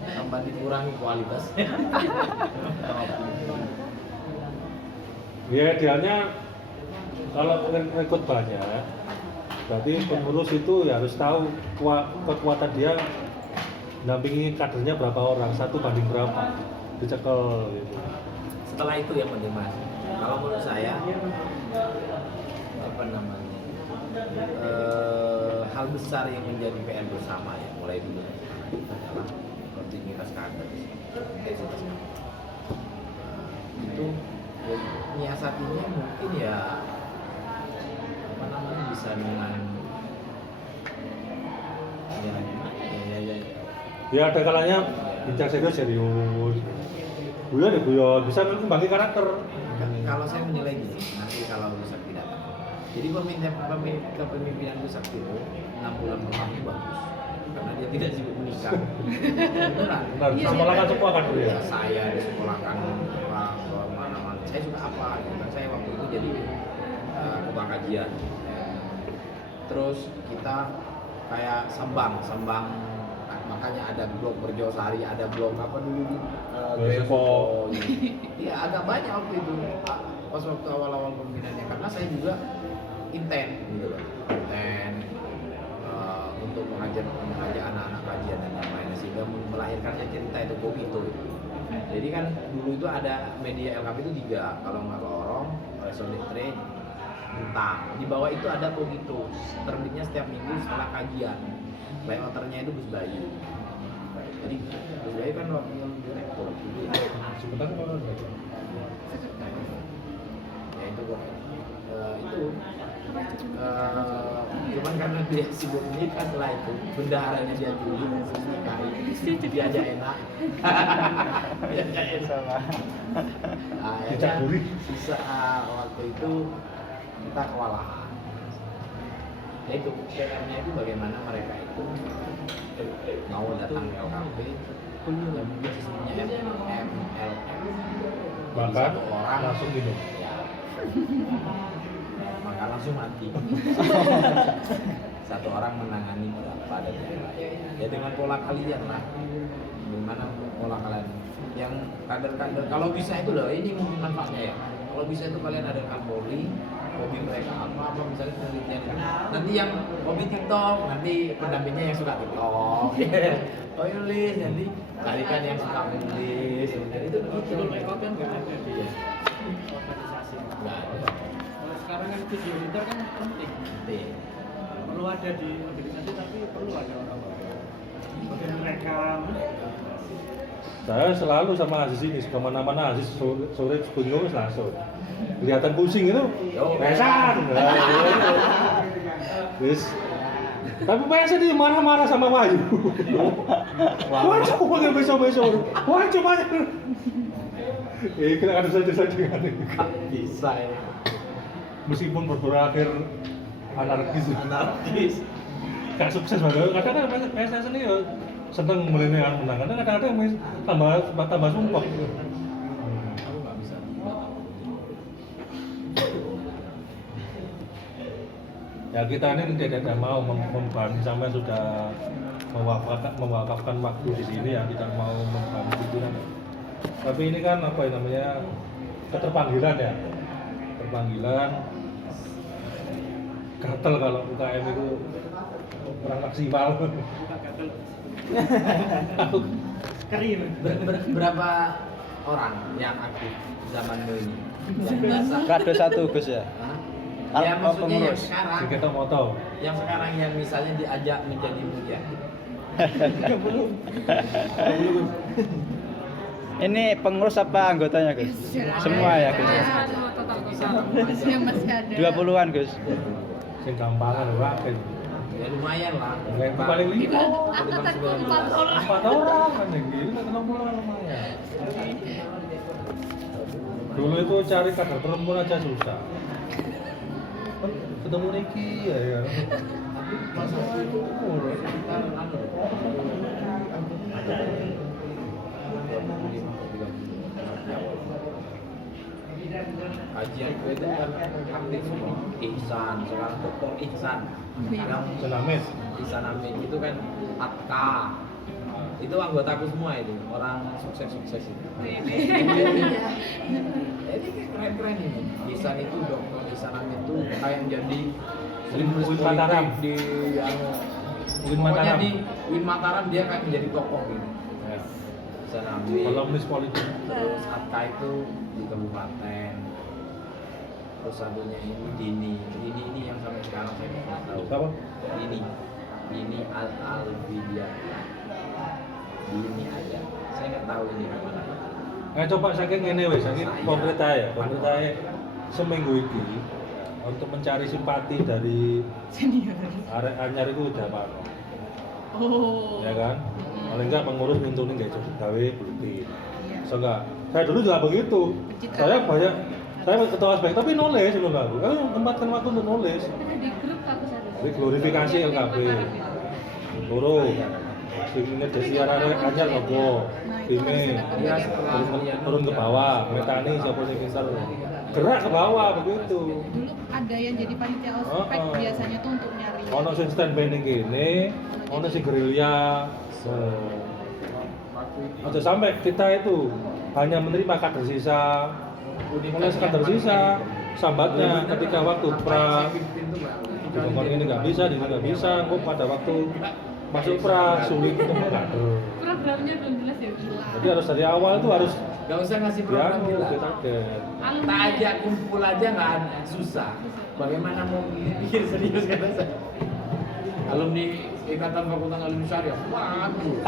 tambah dikurangi kualitasnya. Ya idealnya kalau ikut banyak, berarti pengurus itu ya harus tahu kekuatan dia dampingi kadernya berapa orang, 1 banding berapa. dicekel gitu. Setelah itu yang penting mas, kalau menurut saya apa namanya hal besar yang menjadi PR bersama ya mulai dulu adalah kontinuitas kader, intensitas kader. Itu nyiasatinya mungkin ya apa namanya bisa dengan Ya ada kalanya bincang serius. Guyon bisa mengembangkan karakter. Kalau saya menilai gini, nanti kalau rusak tidak tahu. Jadi kepemimpinan rusak itu 6 bulan pertama bagus, karena dia tidak sibuk menikah. Beneran. Nah, sekolahkan semua kan dia. Saya disekolahkan ke mana-mana. Saya suka apa? Gitu. Saya waktu itu jadi ketua kajian. Terus kita kayak sembang, makanya ada blog Berjosari, ada blog apa dulu Joyfo. Iya agak banyak waktu itu pas waktu awal-awal pembinaannya, karena saya juga inten gitu loh, untuk mengajak anak-anak kajian dan yang lainnya, sehingga melahirkannya cerita itu Kogito. Jadi kan dulu itu ada media LKP itu 3, kalau nggak Lorong, Solitre, Bintang. Di bawah itu ada Kogito, terbitnya setiap minggu setelah kajian. Layouternya itu Gus Bayu. Jadi Gus Bayu kan waktu direktur. Sebentar kalau Ya itu kok. Cuman karena dia sibuk menikah setelah itu, bendaharanya dia dulu nikahi, dia aja enak. Dia aja enak. Akhirnya sisa waktu itu kita kewalahan. Ya itu PR-nya itu bagaimana mereka itu mau datang ke LKP yang mungkin sistemnya MLM, bahkan satu orang langsung gitu. Ya, maka langsung mati. Satu orang menangani berapa dan yang lain. Ya dengan pola kalian lah, bagaimana pola kalian yang kader-kader. Kalau bisa itu loh, ini mungkin manfaatnya ya. Kalau bisa itu kalian adakan hobi mereka apa misalnya penelitian. Nanti yang hobi TikTok, nanti pendampingnya yang suka TikTok. Oh nulis, nanti carikan yang suka nulis. Jadi itu Betul, konten nggak ada di organisasi. nggak ada. Kalau sekarang kan video editor kan penting. Perlu ada di organisasi, tapi perlu ada orang-orang. Bagian mereka. Saya selalu sama Aziz ini, kemana-mana Aziz sore kunjung langsung. Kelihatan pusing itu, pesan. Terus, tapi biasa dia marah-marah sama Wahyu. Wah, coba yang besok-besok. Wah, coba. Kita ada saja dengan ini. Bisa ya. Meskipun berakhir anarkis. Gak sukses banget. Kadang-kadang PSS ini ya seneng melihat menang. Kadang-kadang tambah sumpah. Aku nggak bisa. Ya kita ini tidak mau membantu, sama sudah mewakafkan waktu di sini ya, kita mau membantu pimpinan. Tapi ini kan apa yang namanya keterpanggilan ya, terpanggilan. Gatel kalau UKM itu kurang maksimal. Kering. Berapa orang yang aktif zaman ini? Yang biasa. Kado 1 Gus ya. Ya maksudnya yang Pengurus. sekarang. Kita mau tahu. Yang sekarang yang misalnya diajak menjadi mujahid. Ini pengurus apa anggotanya Gus? Semua ya Gus. Yang masih ada. 20-an Gus. Sing gampangan ora kan. Ya lumayan lah. Yang paling lima. Aku takut 4 orang. 4 orang kan yang gini kan 60 orang lumayan. Dulu itu cari kader perempuan aja susah. Ketemu Niki ya. Masa itu sekitar kajian gue itu kan aktif semua. Ihsan, sekarang Dr. Ihsan yang Senamis. Ihsan Amin itu kan Atka, itu anggotaku semua itu, orang sukses-sukses itu. Jadi keren-keren ini. Ihsan itu Dr. Ihsan Amin itu kayak jadi Win Mataram di Win pokoknya Mataram. di Win Mataram dia kayak menjadi tokoh gitu. bisa ambil. Kolumnis politik. Terus Atka itu di kabupaten. Terus satunya ini Dini yang sampai sekarang saya nggak tahu. Apa? Dini Alvidia. Dini aja. Saya nggak tahu ini apa. Coba saking ngene wis, saking konkret ae. Seminggu ini untuk mencari simpati dari arek anyar itu udah apa? Oh. Ya kan? Paling enggak pengurus ngintuni nggak cukup gawe bulletin. So enggak. Saya dulu juga begitu. Saya ketua aspek tapi nulis dulu aku. Tempatkan waktu untuk nulis. Di grup aku sadar. Jadi glorifikasi LKP. Loro. Sing ngedesi arek anyar opo? Time. Turun ke bawah, metani siapa sing pintar. Gerak ke bawah begitu. Dulu ada yang jadi panitia ospek biasanya tuh untuk nyari. Ono sing standby ning kene, ono sing gerilya. Atau sampai kita itu hanya menerima kader sisa, mulai kader sisa, sambatnya ketika waktu pra di Bogor ini nggak bisa, di sini nggak bisa, kok pada waktu masuk pra sulit untuk kader. Programnya belum jelas ya. Jadi harus dari awal itu harus Gak usah ngasih ya, program gila. Alumni. Tak ajak kumpul aja nggak ada, susah. Bagaimana mau bikin serius kata saya? Alumni Ikatan Fakultas Alumni Syariah, waduh.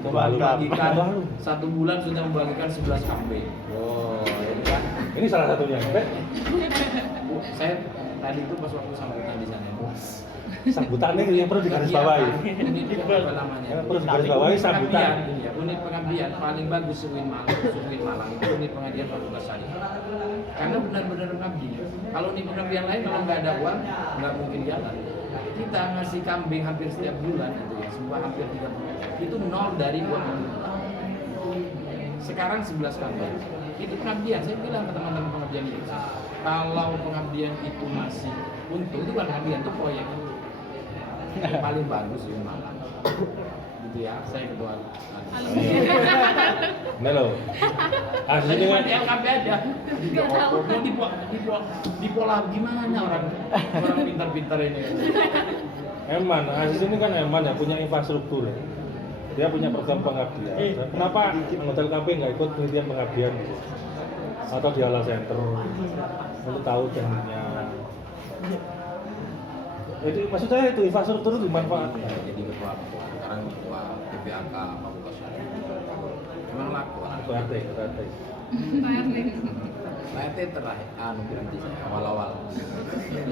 Membagikan 1 bulan sudah membagikan 11 kambing. Oh, ini kan. Ini salah satunya. Saya tadi itu pas waktu sambutan di sana. Sambutannya yang perlu digarisbawahi. Unit apa namanya? Yang perlu digarisbawahi sambutan. Ya, unit pengabdian paling bagus UIN Malang itu unit pengabdian Fakultas Syariah. Karena benar-benar mengabdi. Kalau unit pengabdian lain kalau nggak ada uang nggak mungkin jalan. Kita ngasih kambing hampir setiap bulan itu ya, semua hampir 3 bulan. Itu nol dari uang. Sekarang 11 kambing. Itu pengabdian. Saya bilang ke teman-teman pengabdian itu. Kalau pengabdian itu masih untuk itu bukan pengabdian itu proyek. Yang paling bagus di Malang. Gitu ya, saya ketua. Nah lo, aslinya kan LKP aja. Mau di pola gimana orang pintar-pintar ini? Eman, Aziz ini kan Eman ya punya infrastruktur. Dia punya program pengabdian. Kenapa anggota LKP nggak ikut penelitian pengabdian gitu? Atau di Hala Center untuk tahu tekniknya. Jadi maksud saya itu infrastruktur itu dimanfaatkan. Jadi ketua sekarang ketua PPAK Fakultas Syariah. Gimana laku? Ketua RT. Pak RT terakhir, berhenti saya awal-awal.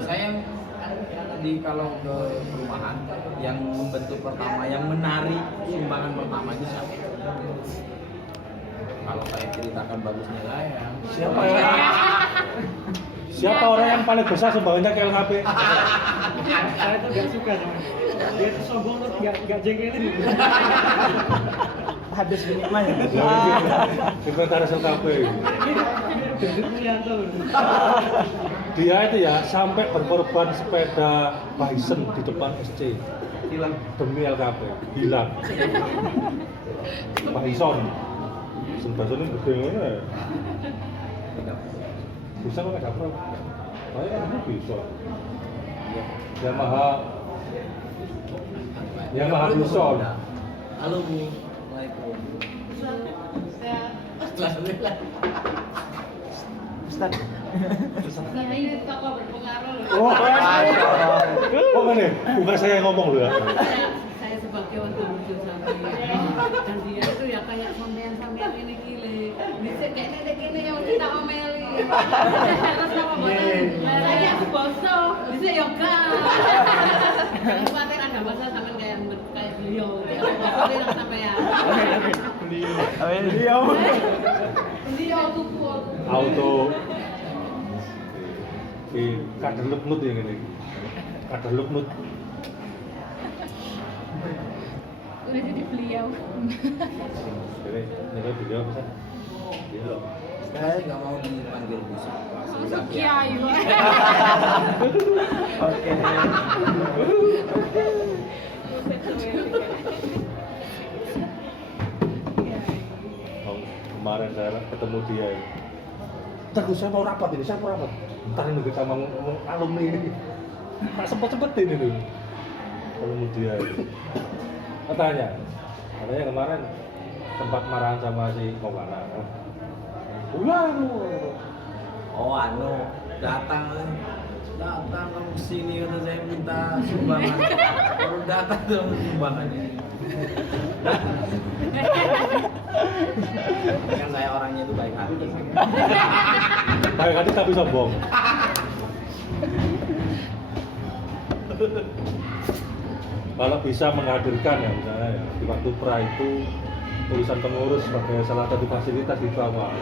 Saya kalau ke perumahan yang membentuk pertama, yang menari sumbangan pertama itu siapa? Kalau saya ceritakan bagusnya saya. Siapa orang yang paling besar sumbangannya ke LKP? Saya tuh gak suka sama dia tuh sombong tuh gak jengkelin. Habis menikmah ya. Sekretaris LKP. Jadi Prianto. Dia itu ya sampai berkorban sepeda Bison di depan SC. Hilang demi LKP. Hilang. Bison. Bison ini gede mana ya? Bisa kok nggak dapet? Saya bisa. Yamaha Bison. Halo Bu. Waalaikumsalam. Ustaz. Nah, ini tokoh berpengaruh loh. Oh kan ya? Bukan saya yang ngomong loh ya. Saya sebagai wakil muncul sampai dan dia itu ya kayak sampean ini gile bisa kayak nenek ini yang kita omeli terus apa buatan saya boso bisa yoga khawatir ada masalah sama kayak beliau ya boso dia sampean beliau Auto di kader lupnut yang ini. Kader lupnut. Udah jadi beliau. Jadi beliau bisa. Iya. Saya nggak mau dipanggil Bu. Masuk kiai. Oke. Kemarin saya ketemu dia. Terus saya mau rapat ini, saya mau rapat. Entar ini kita mau ngomong alumni ini. Tak sempet-sempetin itu. Ketemu dia. Tanya, Makanya kemarin sempat marahan sama si Maulana. Ulah lu. Oh datang kamu kesini kata saya minta sumbangan. Baru datang tuh sumbangannya. Kan saya orangnya itu baik hati. Baik hati tapi sombong. Kalau bisa menghadirkan ya misalnya ya, di waktu pra itu urusan pengurus sebagai salah satu fasilitas di bawah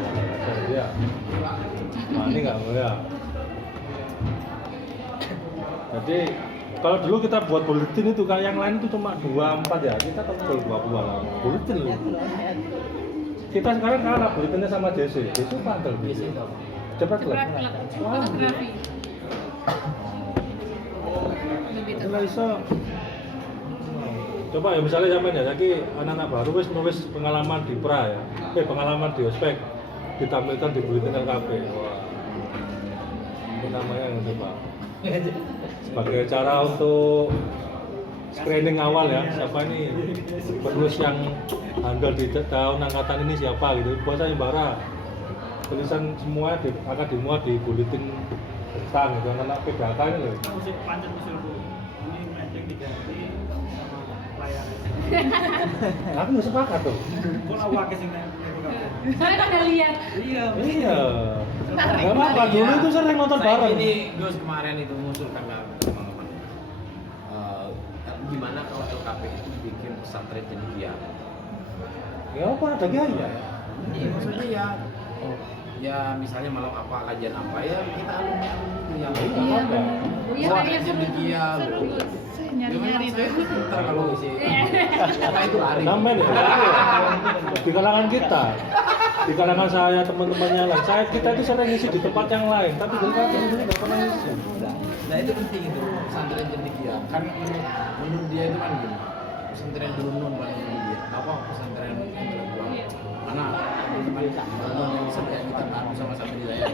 ya. Nah ini nggak ya. Jadi kalau dulu kita buat bulletin itu kan yang lain itu cuma 24 ya, kita kan 20 lah bulletin loh. Kita sekarang kalah bulletinnya sama JC pantel JC. Cepat lah. Fotografi. Nggak bisa. Coba ya misalnya sampai ya, lagi anak-anak baru wis nulis pengalaman di pra ya, pengalaman di ospek ditampilkan di bulletin LKP. Wah, itu namanya yang coba sebagai cara untuk screening awal ya, siapa ini penulis yang handal di tahun angkatan ini siapa gitu. Buat saya bara tulisan semua akan dimuat di bulletin tentang gitu, anak PDK ini loh. Musik pancet usulku. Ini melenceng diganti sama layanan. Aku nggak sepakat tuh. Kok awak kesini? Saya kan udah lihat. Iya. Gak apa-apa, dulu itu sering nonton bareng. Ini Gus kemarin itu mengusulkan ke teman-teman. Gimana kalau LKP itu bikin pesantren cendekia? Ya apa, ada gaya. Iya, maksudnya ya misalnya malam apa, kajian apa ya kita alumni yang Iya. Oh iya, wah, kayaknya seru. cendekia Seru, loh. Gus. Saya nyari-nyari itu. Ntar kalau isi apa itu lari. Sampai nih, di kalangan kita, di kalangan saya teman-temannya lain, kita itu sering ngisi di tempat yang lain, tapi di tempat yang ini nggak pernah ngisi. Nah itu penting itu pesantren cendekia. Kan menurut dia itu kan gini, pesantren dulu menurut dia. Apa pesantren intelektual? Mana teman-teman yang bisa kita bareng sama-sama di saya.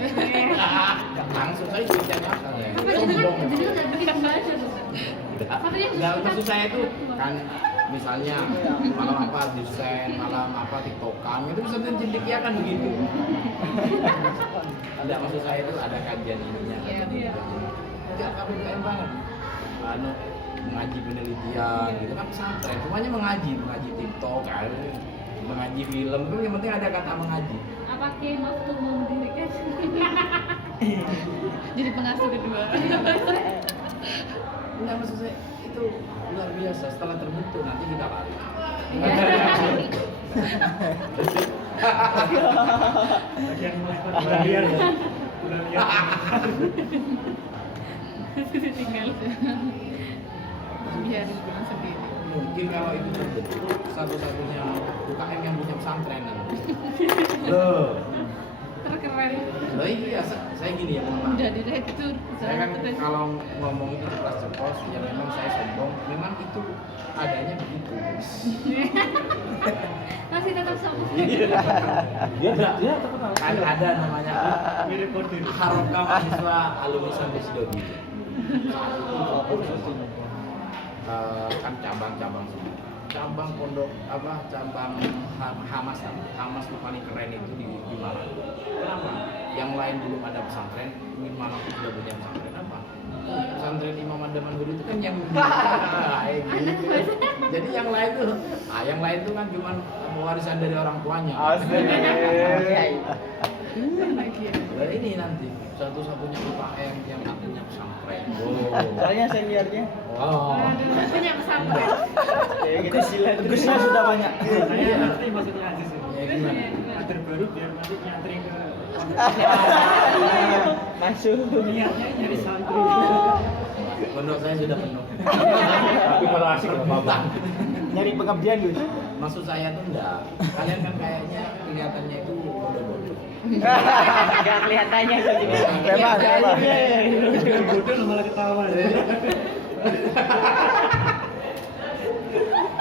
Langsung saya ceritanya apa ya? Tapi itu kan nggak bikin baca tuh. Enggak, maksud saya itu kan misalnya malam apa desain, malam apa tiktokan, itu pesantren cendekia kan begitu. Enggak, maksud saya itu ada kajian ininya. Enggak KPPM banget. Mengaji penelitian gitu kan pesantren, semuanya mengaji tiktok kan, mengaji film tuh yang penting ada kata mengaji. Apa kayak waktu mau mendirikan? Jadi pengasuh kedua. Enggak, maksud saya itu luar biasa. Setelah terbentuk nanti kita lari. Bagian mulai liar. Tinggal biar pulang sendiri. Mungkin kalau itu terbentuk satu-satunya UKM yang punya pesantren. Loh. Terkeren. Loh iya, saya gini ya, mohon maaf. Udah direktur. Saya kan kalau ngomong itu ceplas-ceplos, ya memang saya sombong, memang itu adanya begitu. Masih tetap sama. Dia terkenal. Kan ada namanya Mirip kodir. Haroka Mahasiswa Alumni Sampai Sidogi. Saat itu kan cabang-cabang semua. Cabang pondok cabang Hamas tuh paling keren itu di Malang. Kenapa? Yang lain belum ada pesantren, di Malang sudah punya pesantren apa? Pesantren Imam Adaman Guru itu kan yang gitu. Jadi yang lain tuh kan cuma warisan dari orang tuanya. Nah ini nanti satu-satunya UKM yang punya pesantren. Soalnya seniornya. Oh. Punya pesantren. Gusnya sudah banyak. Saya ngerti maksudnya aja sih. Ya gimana? Kader baru biar nanti nyantri ke Masuk. niatnya nyari santri. Pondok saya sudah penuh. Tapi kalau asik nggak apa-apa. Nyari pengabdian, Gus. Maksud saya tuh enggak. Kalian kan kayaknya kelihatannya itu bodoh-bodoh. Enggak kelihatannya itu juga. Memang. Bodoh malah ketawa.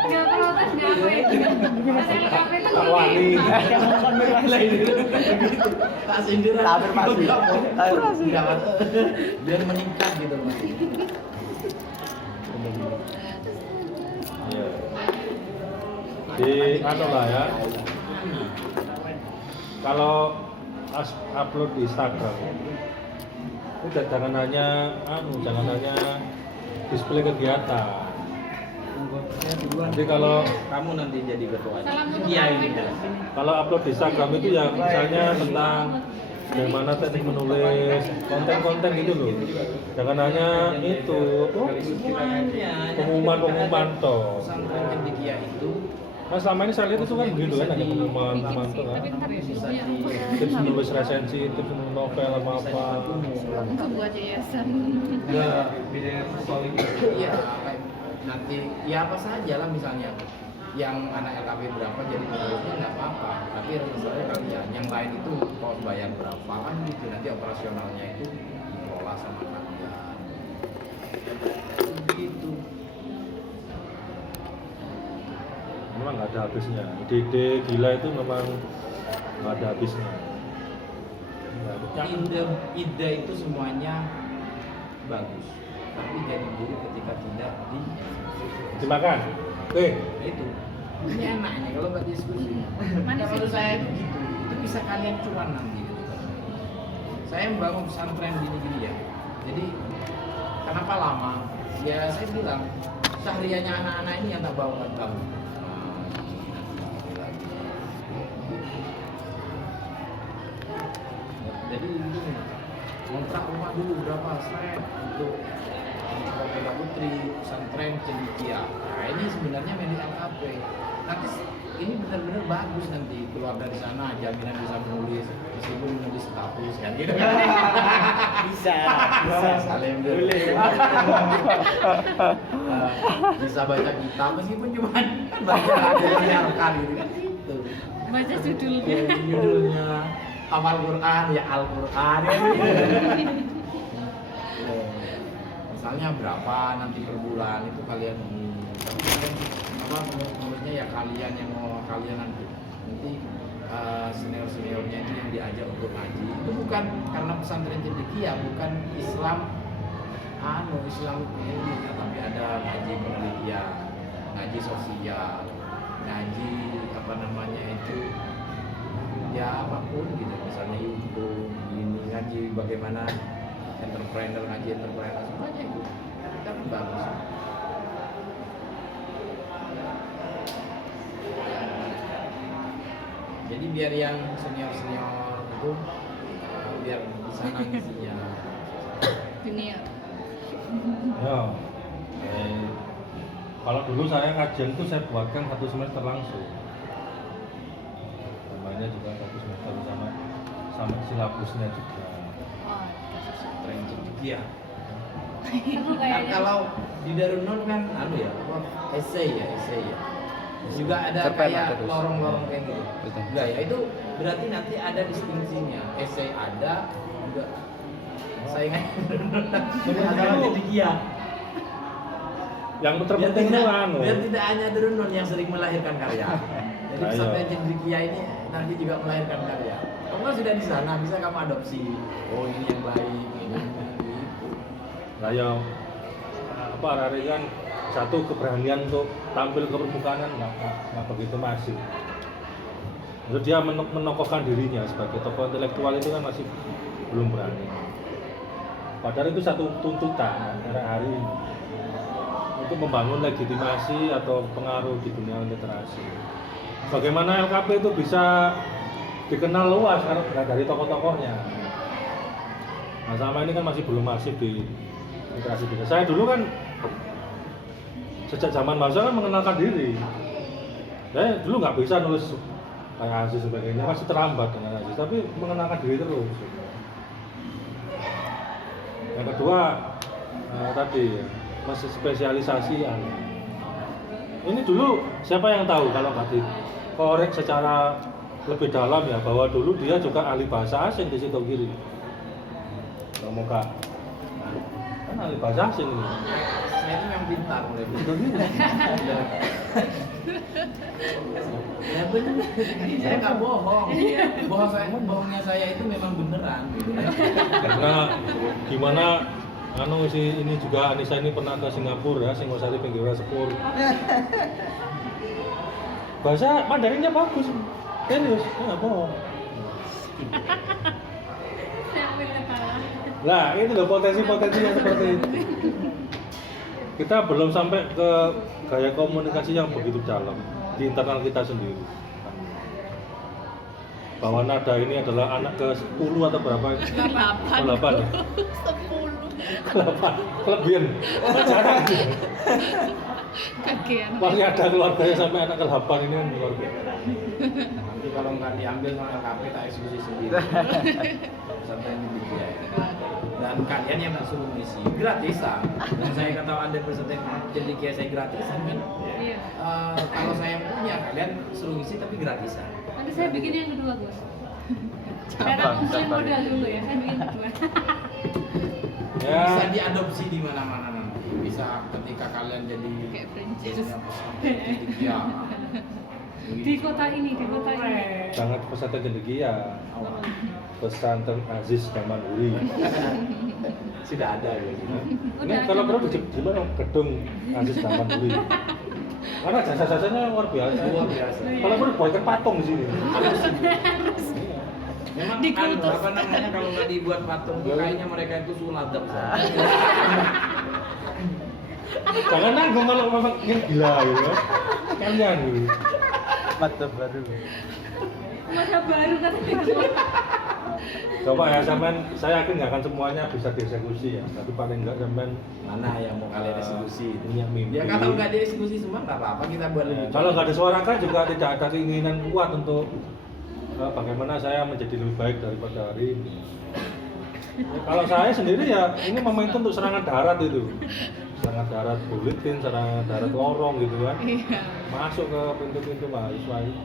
Nggak protes, nggak apa itu. LKP itu Wali. Tak sindir. Afirmasi. Enggak, biar meningkat gitu Mas. di anu lah ya. Kalau upload di Instagram, udah jangan hanya display kegiatan. Jadi kalau Kamu nanti jadi ketuanya. Salam untuk Iya orang ini. lain. kalau upload di Instagram itu ya misalnya tentang bagaimana teknik menulis, konten-konten gitu loh. Jangan hanya itu, pengumuman toh. Pesantren Cendekia itu Nah selama ini saya lihat itu kan begitu kan, hanya pengumuman toh kan. Tapi ntar bisa ya, di Tips menulis resensi, tips menulis novel apa. untuk buat yayasan. Ya, iya kayak nanti ya apa saja lah misalnya yang anak LKP berapa jadi penulisnya nggak apa-apa, tapi masalahnya kalian yang lain itu kalau bayar berapa kan gitu, nanti operasionalnya itu dikelola sama kalian gitu. memang nggak ada habisnya. Ide gila itu memang nggak ada habisnya. Ide itu semuanya bagus, tapi jadi buruk ketika tidak Dimakan. Nah, itu ini enak ini kalau nggak diskusi. Menurut saya itu gitu, itu bisa kalian cuan nanti gitu. Saya membangun pesantren gini-gini ya, jadi kenapa lama? Ya saya bilang sehariannya anak-anak ini yang tak bawa kamu. Jadi ini kontrak rumah dulu berapa saya untuk Bela Putri, pesantren Cendekia. Nah ini sebenarnya milik LKP. Nanti ini benar-benar bagus nanti keluar dari sana jaminan bisa menulis meskipun menulis status kan gitu. Bisa. Salim dulu. Bisa baca kitab meskipun cuma baca dengarkan gitu kan gitu. Baca judulnya. Judulnya hafal Quran ya Al-Quran ya. Misalnya berapa nanti per bulan itu kalian tapi kan apa menurutnya ya kalian yang mau kalian nanti senior-seniornya itu yang diajak untuk ngaji itu bukan karena pesantren Cendekia bukan Islam Islam ini tapi ada ngaji penelitian, ngaji sosial, ngaji apa namanya itu ya apapun gitu misalnya YouTube ini ngaji bagaimana ngaji entrepreneur semuanya itu tapi bagus. Jadi biar yang senior itu biar bisa ngisinya Dunia. Ya. Kalau dulu saya kajian itu saya buatkan 1 semester langsung. Namanya juga 1 semester sama silabusnya juga. tren Cendekia. Seru Kan kayaknya. kalau di Darun Nur kan ya essay ya. Juga ada Cerpen kayak terus. lorong-lorong kayak gitu. Betul. Enggak ya, itu berarti nanti ada distingsinya. Essay ada juga saingan. Ada Cendekia. Yang terpenting itu anu. Biar tidak hanya Darun Nur yang sering melahirkan karya. Jadi Ayo. pesantren Cendekia ini nanti juga melahirkan karya. Kamu kan sudah di sana, bisa kamu adopsi. Oh ini yang baik, ini gitu. Nah yang apa hari kan satu keberanian untuk tampil ke permukaan kan nggak begitu masif. Terus dia menokohkan dirinya sebagai tokoh intelektual itu kan masih belum berani. Padahal itu satu tuntutan hari ini untuk membangun legitimasi atau pengaruh di dunia literasi. Bagaimana LKP itu bisa dikenal luas karena dari tokoh-tokohnya. Nah sama ini kan masih belum masif di literasi kita. Saya dulu kan sejak zaman masa kan mengenalkan diri. Saya dulu nggak bisa nulis kayak Aziz sebagainya, masih terlambat dengan Aziz, tapi mengenalkan diri terus. Yang kedua tadi masih spesialisasi. Ini dulu siapa yang tahu kalau nggak dikorek secara lebih dalam ya bahwa dulu dia juga ahli bahasa asing di situ kiri. Kalau mau kan ahli bahasa asing ini. Saya itu yang pintar mulai pintar. Ya benar. Saya nggak bohong. Bohongnya saya itu memang beneran. Gitu. Karena gimana ini juga Anissa ini pernah ke Singapura ya, Singosari pinggir sepur. Bahasa Mandarinnya bagus. Serius, nggak bohong. Saya pilih kalah. Nah, itu loh potensi-potensi yang seperti itu. Kita belum sampai ke gaya komunikasi yang begitu dalam di internal kita sendiri. Bahwa nada ini adalah anak ke-10 atau berapa? 8 ya? 8 kelebihan. Jangan. Kagian. Masih ada keluarganya sampai anak ke-8 ini kan luar biasa. Nanti kalau nggak diambil sama LKP tak eksekusi sendiri. Sampai ini ya. Dan kalian yang nggak suruh ngisi gratisan. Dan saya kata Anda peserta jadi kayak saya gratisan kan. Iya. Kalau saya punya kalian suruh ngisi tapi gratisan. Nanti saya bikin yang kedua, Gus. Karena ngumpulin modal dulu ya, saya bikin kedua. Ya. Bisa diadopsi di mana-mana nanti. Bisa ketika kalian jadi Kayak franchise. ya. Di kota ini. Sangat pesantren cendekia. Pesantren Aziz Damanhuri. Sudah ada ya. Ini kalau perlu di mana gedung Aziz Damanhuri. Karena jasa-jasanya luar biasa. Luar biasa. Kalau perlu buatkan patung di sini. Memang Dikultus. apa namanya kalau nggak dibuat patung kayaknya mereka itu suladap. Jangan nanggung kalau memang ini gila gitu. Kalian gitu. Mata baru. Masa baru katanya. Coba ya sampean, saya yakin nggak akan semuanya bisa dieksekusi ya, tapi paling nggak sampean Mana yang mau kalian eksekusi? punya mimpi. Ya kalau nggak dieksekusi semua nggak apa-apa kita buat lebih. Kalau nggak disuarakan juga tidak ada keinginan kuat untuk bagaimana saya menjadi lebih baik daripada hari ini. Kalau saya sendiri ya ini momentum untuk serangan darat itu, serangan darat buletin, serangan darat lorong gitu kan, Iya. masuk ke pintu-pintu mahasiswa itu.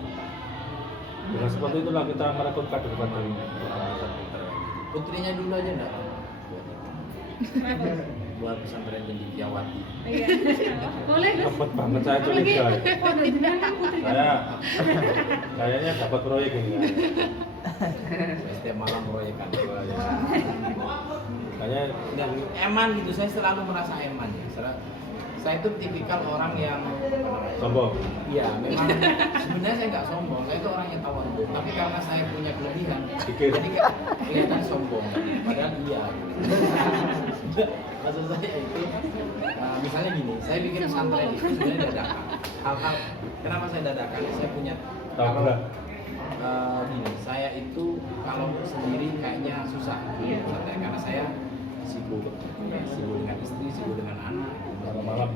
Dengan seperti itulah kita merekrut kader-kader pembahasan kita. Putrinya dulu aja enggak? Buat pesantren Cendekiawati. Iya. Boleh, Gus. Dapat banget saya curiga. Ya. Oh, udah jenengan putri. Saya kayaknya dapat proyek ini ya. Saya setiap malam proyekan gua ya. Kayaknya Enggak, eman gitu, saya selalu merasa eman ya. Saya itu tipikal orang yang sombong. iya, memang sebenarnya saya nggak sombong, saya itu orang yang tawadhu. Tapi karena saya punya kelebihan, Dikit. jadi kelihatan sombong. Padahal iya. Maksud saya itu, misalnya gini, saya bikin pesantren itu sebenarnya dadakan. Hal-hal, kenapa saya dadakan? Saya punya Tahu nggak? Gini, saya itu kalau sendiri kayaknya susah bikin pesantren karena saya sibuk dengan istri, sibuk dengan anak. Malam-malam.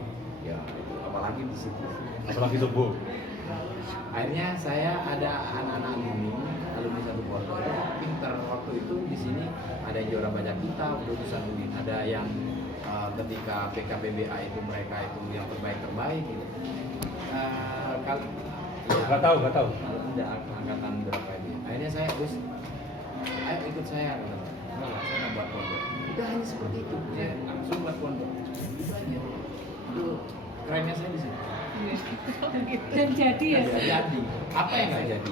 Ya, itu apalagi di situ. Apalagi subuh. Akhirnya saya ada anak-anak alumni satu pondok itu pinter waktu itu di sini ada yang juara baca kitab, lulusan UIN, ada yang ketika PKPBA itu mereka itu yang terbaik gitu. Nggak tahu. Tidak angkatan berapa ini. Akhirnya saya terus, ayo ikut saya. Saya mau buat pondok. Udah hanya seperti itu. Saya langsung buat pondok. Itu aja. Itu kerennya saya di sini. Dan jadi ya. Jadi apa yang nggak jadi?